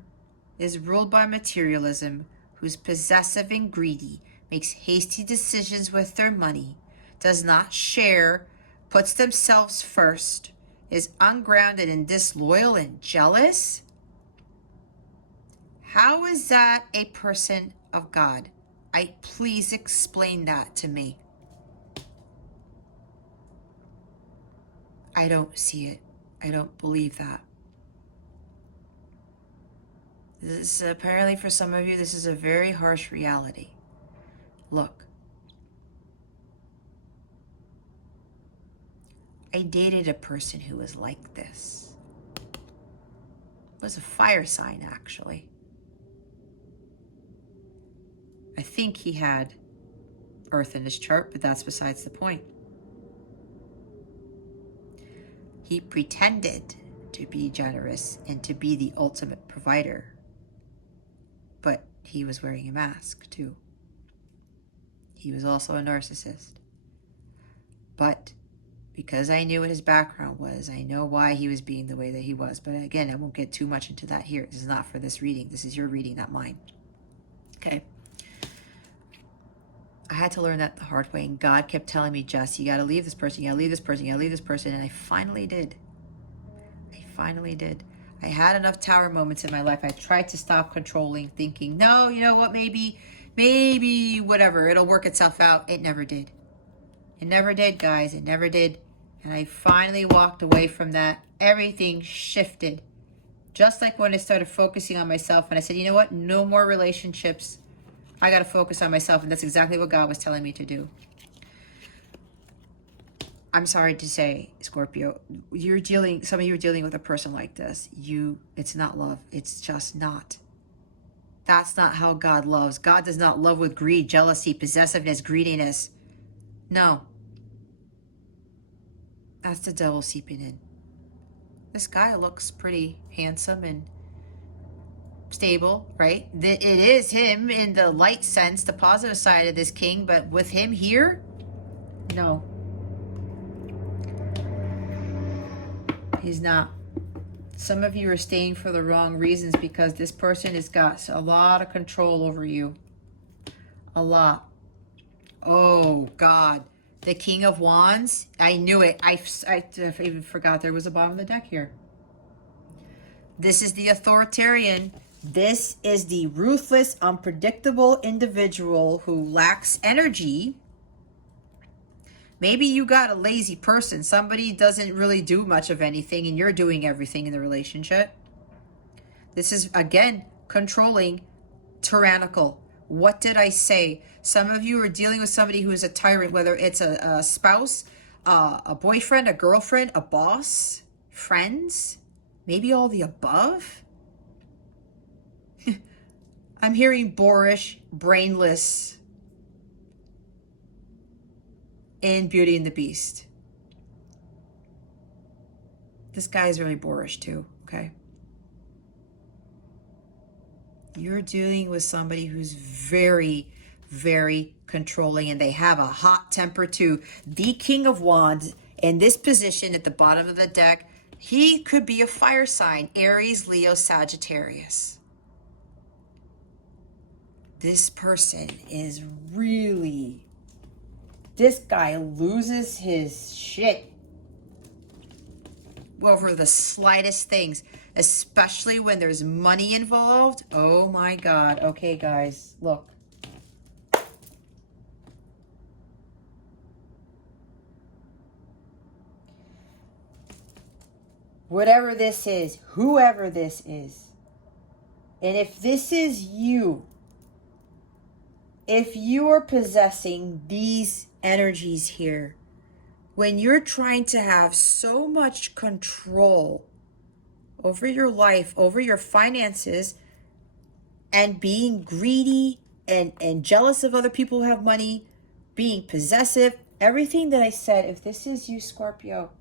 is ruled by materialism, who's possessive and greedy, makes hasty decisions with their money, does not share, puts themselves first, is ungrounded and disloyal and jealous, how is that a person of God? Please explain that to me. I don't see it. I don't believe that. This is, apparently for some of you, this is a very harsh reality. Look, I dated a person who was like this. It was a fire sign, actually. I think he had Earth in his chart, but that's besides the point. He pretended to be generous and to be the ultimate provider, but he was wearing a mask too. He was also a narcissist. But because I knew what his background was, I know why he was being the way that he was. But again, I won't get too much into that here. This is not for this reading. This is your reading, not mine. Okay. I had to learn that the hard way, and God kept telling me, Jess, you got to leave this person, you got to leave this person, you got to leave this person, and I finally did. I had enough tower moments in my life. I tried to stop controlling, thinking, no, you know what, maybe, whatever, it'll work itself out. It never did. It never did, guys. It never did. And I finally walked away from that. Everything shifted. Just like when I started focusing on myself, and I said, you know what, no more relationships. I got to focus on myself, and that's exactly what God was telling me to do. I'm sorry to say, Scorpio, some of you are dealing with a person like this. It's not love. It's just not. That's not how God loves. God does not love with greed, jealousy, possessiveness, greediness. No. That's the devil seeping in. This guy looks pretty handsome and stable, right? It is him in the light sense, the positive side of this king, but with him here, no. He's not. Some of you are staying for the wrong reasons because this person has got a lot of control over you. A lot. Oh, God. The King of Wands. I knew it. I even forgot there was a bottom of the deck here. This is the authoritarian. This is the ruthless, unpredictable individual who lacks energy. Maybe you got a lazy person. Somebody doesn't really do much of anything and you're doing everything in the relationship. This is, again, controlling, tyrannical. What did I say? Some of you are dealing with somebody who is a tyrant, whether it's a spouse, a boyfriend, a girlfriend, a boss, friends, maybe all the above. I'm hearing boorish, brainless in Beauty and the Beast. This guy is really boorish too, okay? You're dealing with somebody who's very, very controlling, and they have a hot temper too. The King of Wands in this position at the bottom of the deck, He could be a fire sign, Aries, Leo, Sagittarius. This person is really, this guy loses his shit over the slightest things, especially when there's money involved. Oh my God. Okay, guys, look. Whatever this is, whoever this is, and if this is you, if you are possessing these energies here, when you're trying to have so much control over your life, over your finances, and being greedy and jealous of other people who have money, being possessive, everything that I said, if this is you, Scorpio,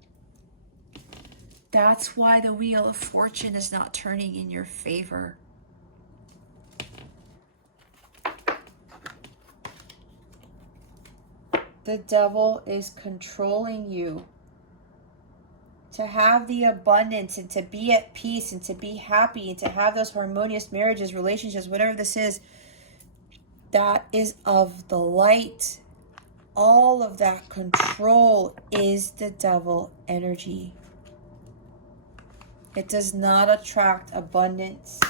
that's why the Wheel of Fortune is not turning in your favor. The devil is controlling you to have the abundance and to be at peace and to be happy and to have those harmonious marriages, relationships, whatever this is. That is of the light. All of that control is the devil energy. It does not attract abundance.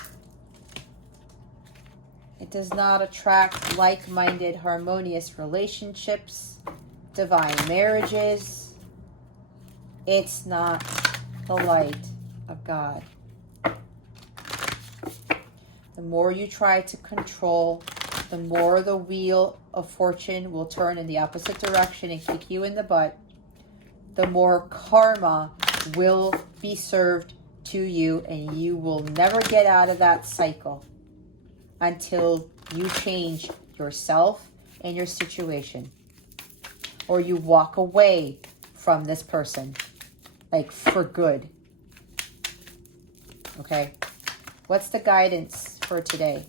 It does not attract like-minded, harmonious relationships, divine marriages. It's not the light of God. The more you try to control, the more the Wheel of Fortune will turn in the opposite direction and kick you in the butt. The more karma will be served to you, and you will never get out of that cycle until you change yourself and your situation, or you walk away from this person, like for good. Okay, what's the guidance for today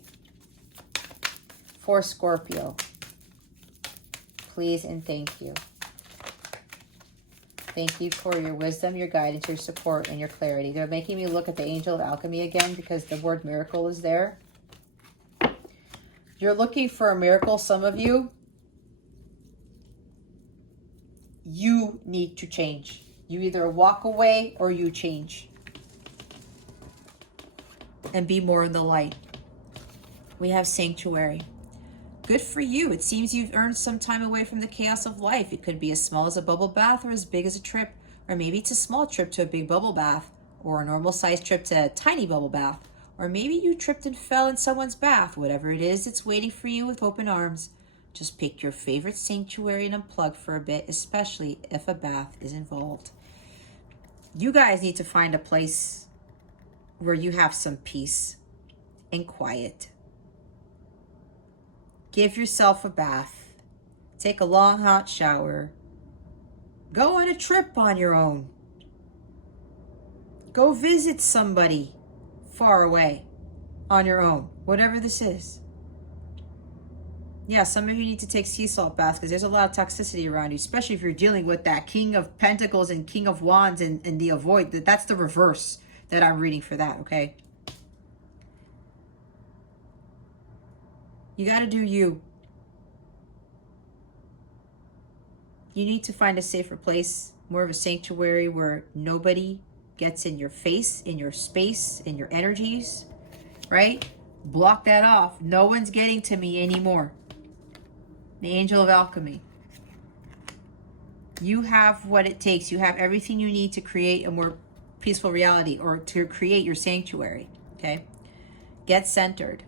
for Scorpio? Please and thank you. Thank you for your wisdom, your guidance, your support, and your clarity. They're making me look at the Angel of Alchemy again because the word miracle is there. You're looking for a miracle, some of you. You need to change. You either walk away or you change. And be more in the light. We have sanctuary. Good for you. It seems you've earned some time away from the chaos of life. It could be as small as a bubble bath or as big as a trip. Or maybe it's a small trip to a big bubble bath. Or a normal sized trip to a tiny bubble bath. Or maybe you tripped and fell in someone's bath. Whatever it is, it's waiting for you with open arms. Just pick your favorite sanctuary and unplug for a bit, especially if a bath is involved. You guys need to find a place where you have some peace and quiet. Give yourself a bath. Take a long hot shower. Go on a trip on your own. Go visit somebody far away on your own, whatever this is. Yeah, some of you need to take sea salt baths because there's a lot of toxicity around you, especially if you're dealing with that King of Pentacles and King of Wands and the avoid. That's the reverse that I'm reading for that, okay? You got to do you. You need to find a safer place, more of a sanctuary where nobody gets in your face, in your space, in your energies, right? Block that off. No one's getting to me anymore. The Angel of Alchemy. You have what it takes. You have everything you need to create a more peaceful reality or to create your sanctuary, okay? Get centered.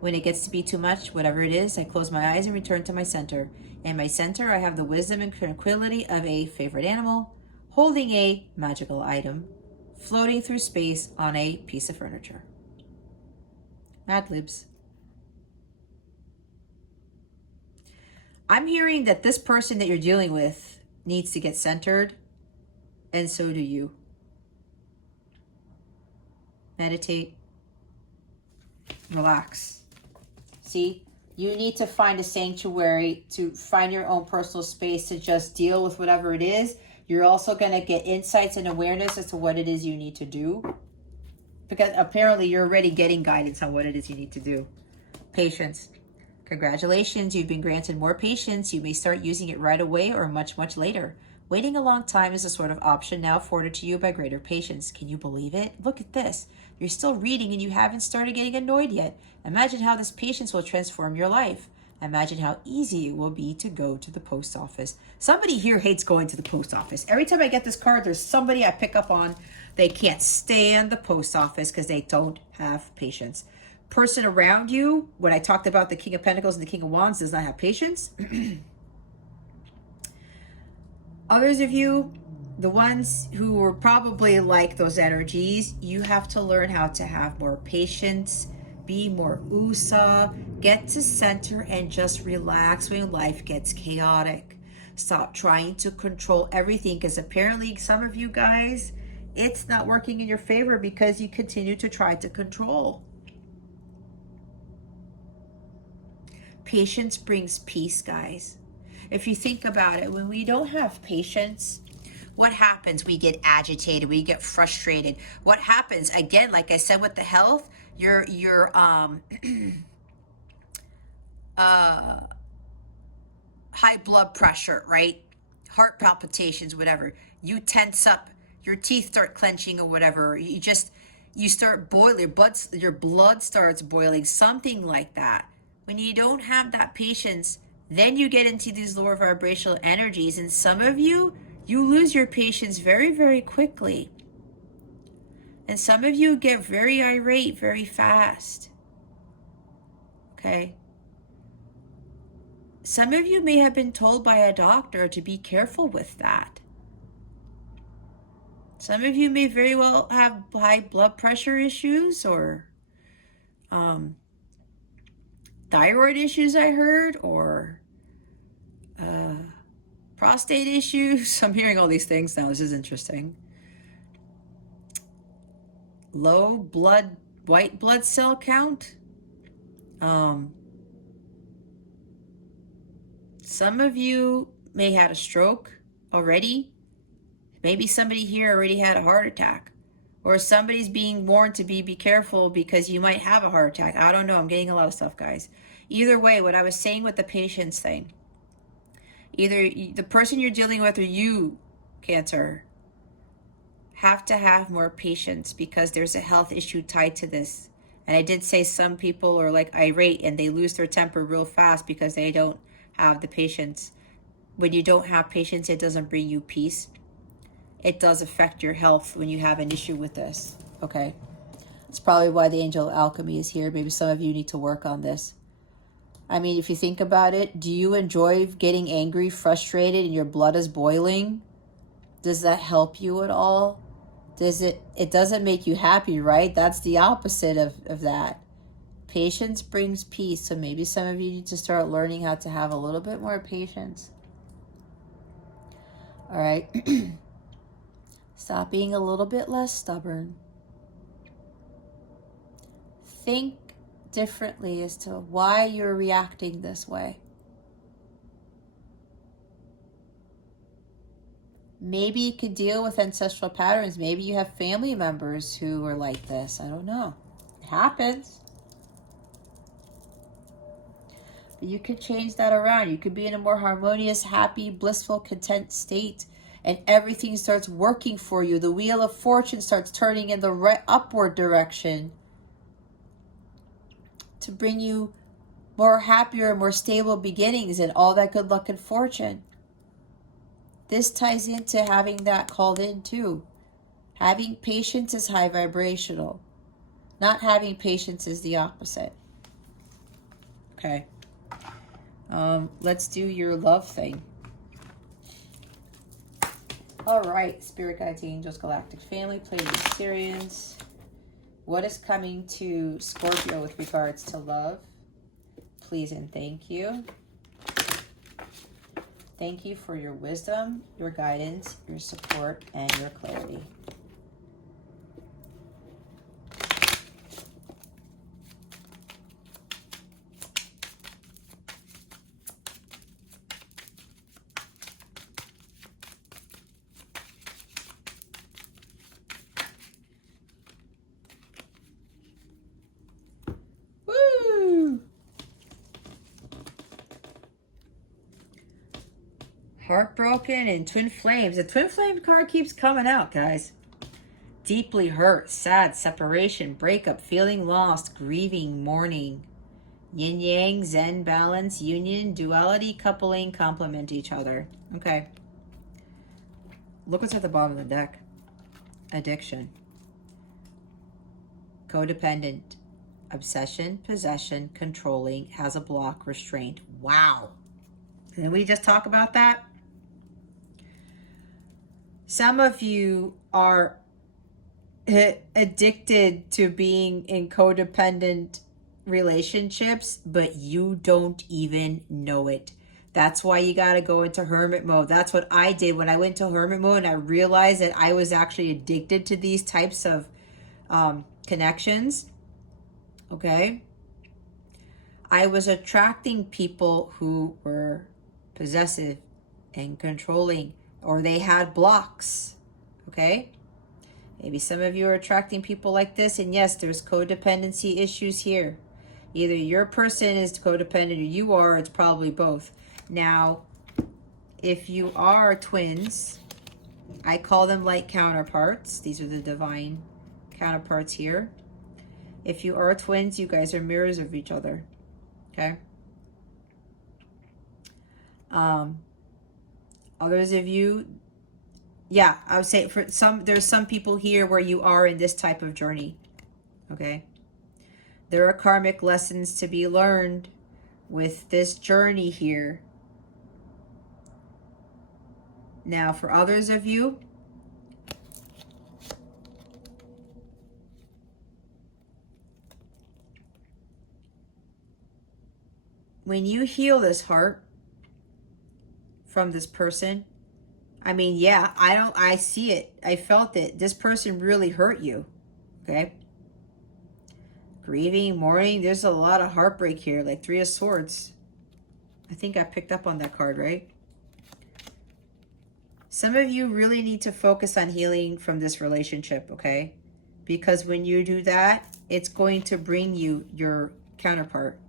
When it gets to be too much, whatever it is, I close my eyes and return to my center. In my center, I have the wisdom and tranquility of a favorite animal, holding a magical item, floating through space on a piece of furniture. Mad Libs. I'm hearing that this person that you're dealing with needs to get centered, and so do you. Meditate. Relax. See, you need to find a sanctuary, to find your own personal space to just deal with whatever it is, You're also going to get insights and awareness as to what it is you need to do. Because apparently you're already getting guidance on what it is you need to do. Patience. Congratulations, you've been granted more patience. You may start using it right away or much, much later. Waiting a long time is a sort of option now afforded to you by greater patience. Can you believe it? Look at this. You're still reading and you haven't started getting annoyed yet. Imagine how this patience will transform your life. Imagine how easy it will be to go to the post office. Somebody here hates going to the post office. Every time I get this card, there's somebody I pick up on. They can't stand the post office because they don't have patience. Person around you, when I talked about the King of Pentacles and the King of Wands, does not have patience. Others of you, the ones who are probably like those energies, you have to learn how to have more patience, be more USA, get to center and just relax when life gets chaotic. Stop trying to control everything, because apparently some of you guys, it's not working in your favor because you continue to try to control. Patience brings peace, guys. If you think about it, when we don't have patience, what happens? We get agitated, we get frustrated. What happens? Again, like I said with the health, your high blood pressure, right? Heart palpitations, whatever. You tense up, your teeth start clenching or whatever. You start boiling, your blood starts boiling, something like that. When you don't have that patience, then you get into these lower vibrational energies. And some of you, you lose your patience very, very quickly. And some of you get very irate very fast. Okay? Some of you may have been told by a doctor to be careful with that. Some of you may very well have high blood pressure issues or thyroid issues, I heard, or prostate issues. I'm hearing all these things now. This is interesting. Low white blood cell count. Some of you may have had a stroke already. Maybe somebody here already had a heart attack. Or somebody's being warned to be careful because you might have a heart attack. I don't know. I'm getting a lot of stuff, guys. Either way, what I was saying with the patience thing, either the person you're dealing with or you, Cancer, have to have more patience because there's a health issue tied to this. And I did say some people are like irate and they lose their temper real fast because they don't have the patience. When you don't have patience, it doesn't bring you peace. It does affect your health when you have an issue with this, okay? That's probably why the Angel of Alchemy is here. Maybe some of you need to work on this. I mean, if you think about it, do you enjoy getting angry, frustrated, and your blood is boiling? Does that help you at all? It doesn't make you happy, right? That's the opposite of that. Patience brings peace, so maybe some of you need to start learning how to have a little bit more patience. All right? Stop being a little bit less stubborn. Think differently as to why you're reacting this way. Maybe you could deal with ancestral patterns. Maybe you have family members who are like this. I don't know. It happens. But you could change that around. You could be in a more harmonious, happy, blissful, content state. And everything starts working for you. The wheel of fortune starts turning in the upward direction to bring you more happier, more stable beginnings and all that good luck and fortune. This ties into having that called in too. Having patience is high vibrational. Not having patience is the opposite. Okay. Let's do your love thing. All right, Spirit Guides, Angels, Galactic Family, Pleiadians. What is coming to Scorpio with regards to love? Please and thank you. Thank you for your wisdom, your guidance, your support, and your clarity. Heartbroken and twin flames. The twin flame card keeps coming out, guys. Deeply hurt, sad, separation, breakup, feeling lost, grieving, mourning. Yin yang, zen, balance, union, duality, coupling, complement each other. Okay. Look what's at the bottom of the deck. Addiction. Codependent. Obsession, possession, controlling, has a block, restraint. Wow. Didn't we just talk about that? Some of you are addicted to being in codependent relationships, but you don't even know it. That's why you got to go into hermit mode. That's what I did when I went to hermit mode, and I realized that I was actually addicted to these types of connections. Okay. I was attracting people who were possessive and controlling, or they had blocks. Okay. Maybe some of you are attracting people like this, and yes, there's codependency issues here. Either your person is codependent or you are, it's probably both. Now, if you are twins, I call them light counterparts. These are the divine counterparts here. If you are twins, you guys are mirrors of each other. Okay? Others of you, yeah, I would say for some, there's some people here where you are in this type of journey. Okay? There are karmic lessons to be learned with this journey here. Now, for others of you, when you heal this heart from this person, I mean, yeah, I see it. I felt it. This person really hurt you. Okay? Grieving, mourning, there's a lot of heartbreak here, like Three of Swords. I think I picked up on that card, right? Some of you really need to focus on healing from this relationship, okay? Because when you do that, it's going to bring you your counterpart,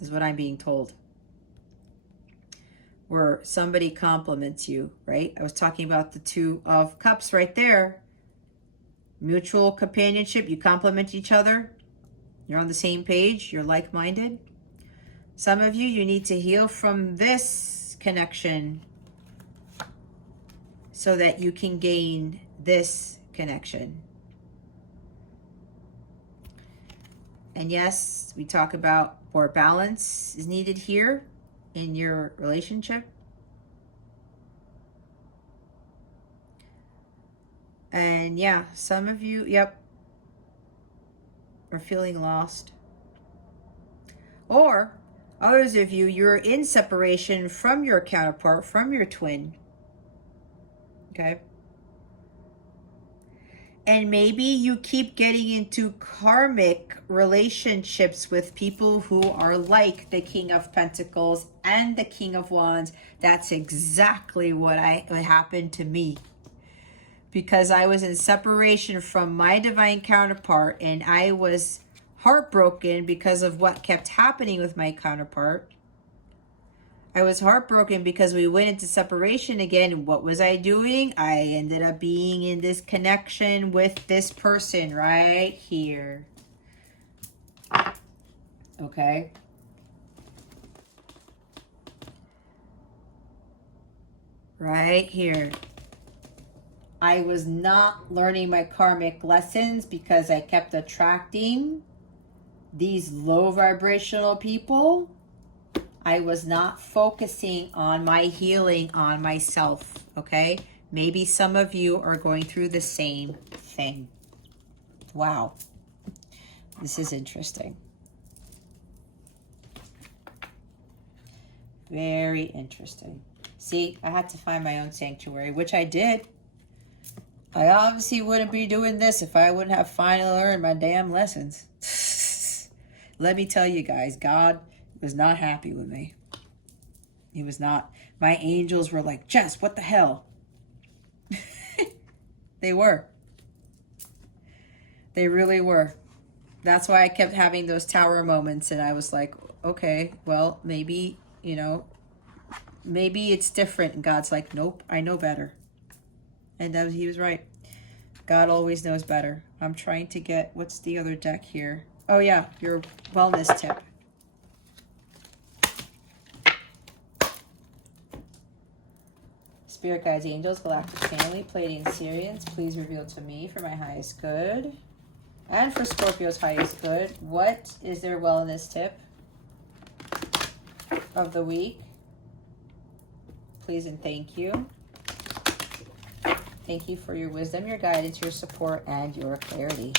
is what I'm being told. Where somebody compliments you, right? I was talking about the Two of Cups right there. Mutual companionship, you compliment each other. You're on the same page, you're like-minded. Some of you need to heal from this connection so that you can gain this connection. And yes, we talk about more balance is needed here in your relationship. And yeah, some of you, yep, are feeling lost. Or others of you, you're in separation from your counterpart, from your twin. Okay? And maybe you keep getting into karmic relationships with people who are like the King of Pentacles and the King of Wands. That's exactly what happened to me. Because I was in separation from my divine counterpart, and I was heartbroken because of what kept happening with my counterpart. I was heartbroken because we went into separation again. What was I doing? I ended up being in this connection with this person right here. Okay. Right here. I was not learning my karmic lessons because I kept attracting these low vibrational people. I was not focusing on my healing on myself, okay? Maybe some of you are going through the same thing. Wow. This is interesting. Very interesting. See, I had to find my own sanctuary, which I did. I obviously wouldn't be doing this if I wouldn't have finally learned my damn lessons. Let me tell you guys, God was not happy with me. He was not. My angels were like, Jess, what the hell? They were. They really were. That's why I kept having those tower moments, and I was like, okay, well, maybe, you know, maybe it's different. And God's like, nope, I know better. And he was right. God always knows better. I'm trying to get, what's the other deck here? Oh yeah, your wellness tip. Spirit guides, angels, galactic family, Pleiadian Syrians, please reveal to me for my highest good and for Scorpio's highest good. What is their wellness tip of the week? Please and thank you. Thank you for your wisdom, your guidance, your support, and your clarity.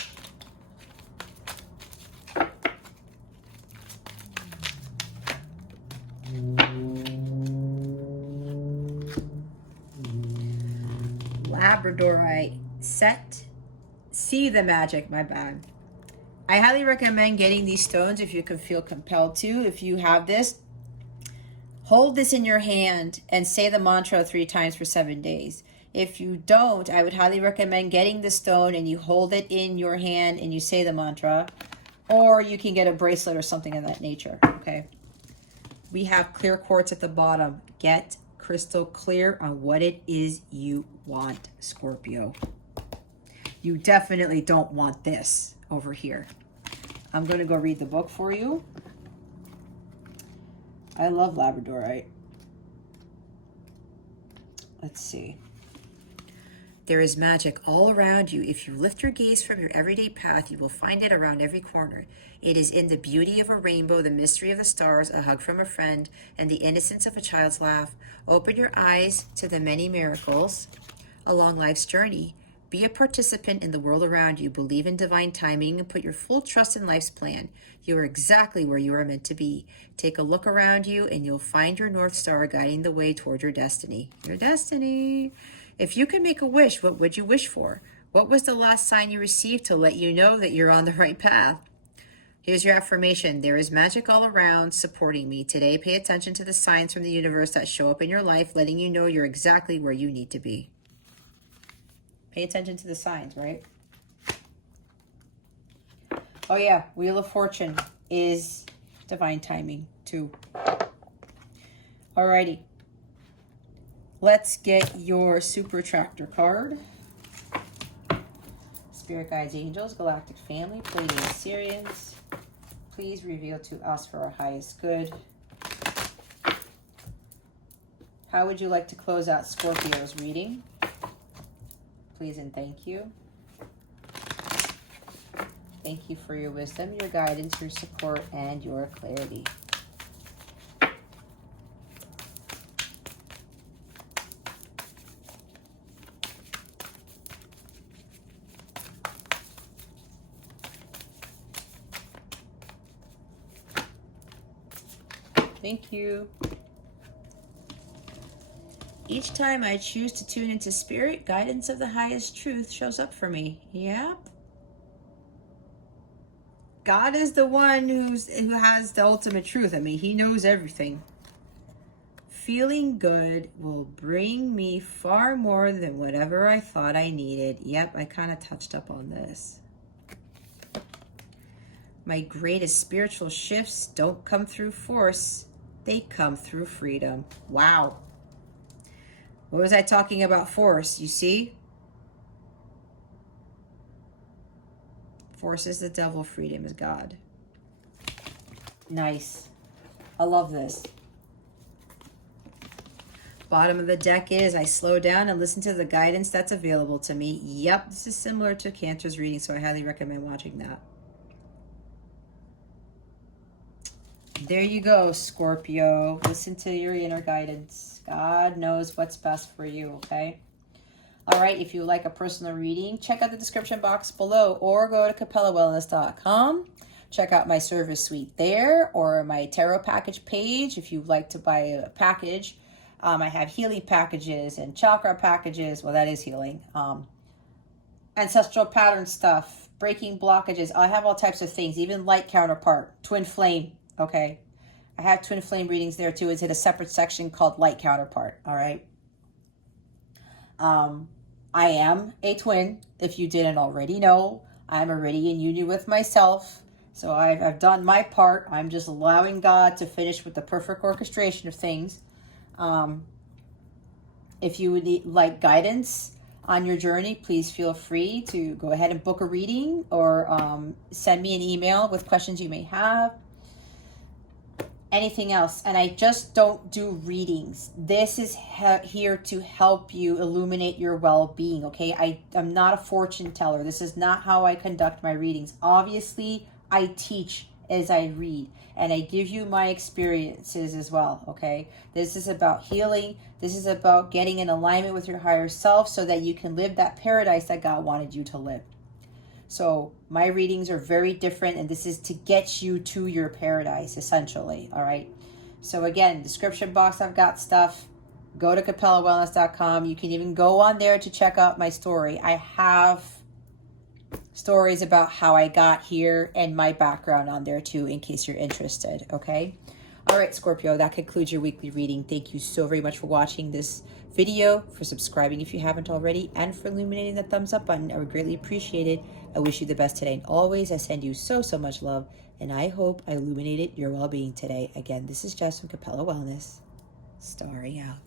Labradorite set. See the magic, my bad. I highly recommend getting these stones if you can feel compelled to. If you have this, hold this in your hand and say the mantra 3 times for 7 days. If you don't, I would highly recommend getting the stone and you hold it in your hand and you say the mantra. Or you can get a bracelet or something of that nature, okay? We have clear quartz at the bottom. Get crystal clear on what it is you want, Scorpio. You definitely don't want this over here. I'm going to go read the book for you. I love Labradorite. Let's see. There is magic all around you. If you lift your gaze from your everyday path, you will find it around every corner. It is in the beauty of a rainbow, the mystery of the stars, a hug from a friend, and the innocence of a child's laugh. Open your eyes to the many miracles along life's journey. Be a participant in the world around you. Believe in divine timing and put your full trust in life's plan. You are exactly where you are meant to be. Take a look around you and you'll find your North Star guiding the way toward your destiny. Your destiny. If you could make a wish, what would you wish for? What was the last sign you received to let you know that you're on the right path? Here's your affirmation. There is magic all around supporting me. Today, pay attention to the signs from the universe that show up in your life, letting you know you're exactly where you need to be. Pay attention to the signs, right? Oh yeah, Wheel of Fortune is divine timing too. Alrighty. Let's get your super tractor card. Spirit guides, angels, galactic family, Pleiadian Syrians, please reveal to us for our highest good. How would you like to close out Scorpio's reading? Please and thank you. Thank you for your wisdom, your guidance, your support, and your clarity. Thank you. Each time I choose to tune into spirit, guidance of the highest truth shows up for me. Yep. God is the one who has the ultimate truth. I mean, he knows everything. Feeling good will bring me far more than whatever I thought I needed. Yep, I kind of touched up on this. My greatest spiritual shifts don't come through force. They come through freedom. Wow. What was I talking about force? You see? Force is the devil, freedom is God. Nice. I love this. Bottom of the deck is, I slow down and listen to the guidance that's available to me. Yep, this is similar to Cancer's reading, so I highly recommend watching that. There you go, Scorpio. Listen to your inner guidance. God knows what's best for you, okay? All right, if you like a personal reading, check out the description box below or go to capellawellness.com. Check out my service suite there or my tarot package page if you'd like to buy a package. I have healing packages and chakra packages. Well, that is healing. Ancestral pattern stuff, breaking blockages. I have all types of things, even light counterpart, twin flame. Okay, I have twin flame readings there too. It's in a separate section called light counterpart. All right. I am a twin. If you didn't already know, I'm already in union with myself. So I've done my part. I'm just allowing God to finish with the perfect orchestration of things. If you would need like guidance on your journey, please feel free to go ahead and book a reading, or send me an email with questions you may have. Anything else. And I just don't do readings. This is here to help you illuminate your well-being, okay? I'm not a fortune teller. This is not how I conduct my readings. Obviously, I teach as I read, and I give you my experiences as well, okay? This is about healing. This is about getting in alignment with your higher self so that you can live that paradise that God wanted you to live. So my readings are very different, and this is to get you to your paradise, essentially, all right? So again, description box, I've got stuff. Go to capellawellness.com. You can even go on there to check out my story. I have stories about how I got here and my background on there too, in case you're interested, okay? All right, Scorpio, that concludes your weekly reading. Thank you so very much for watching this video, for subscribing if you haven't already, and for illuminating the thumbs up button. I would greatly appreciate it. I wish you the best today and always. I send you so much love, and I hope I illuminated your well-being today. Again, this is Jess from Capella Wellness. Starry out.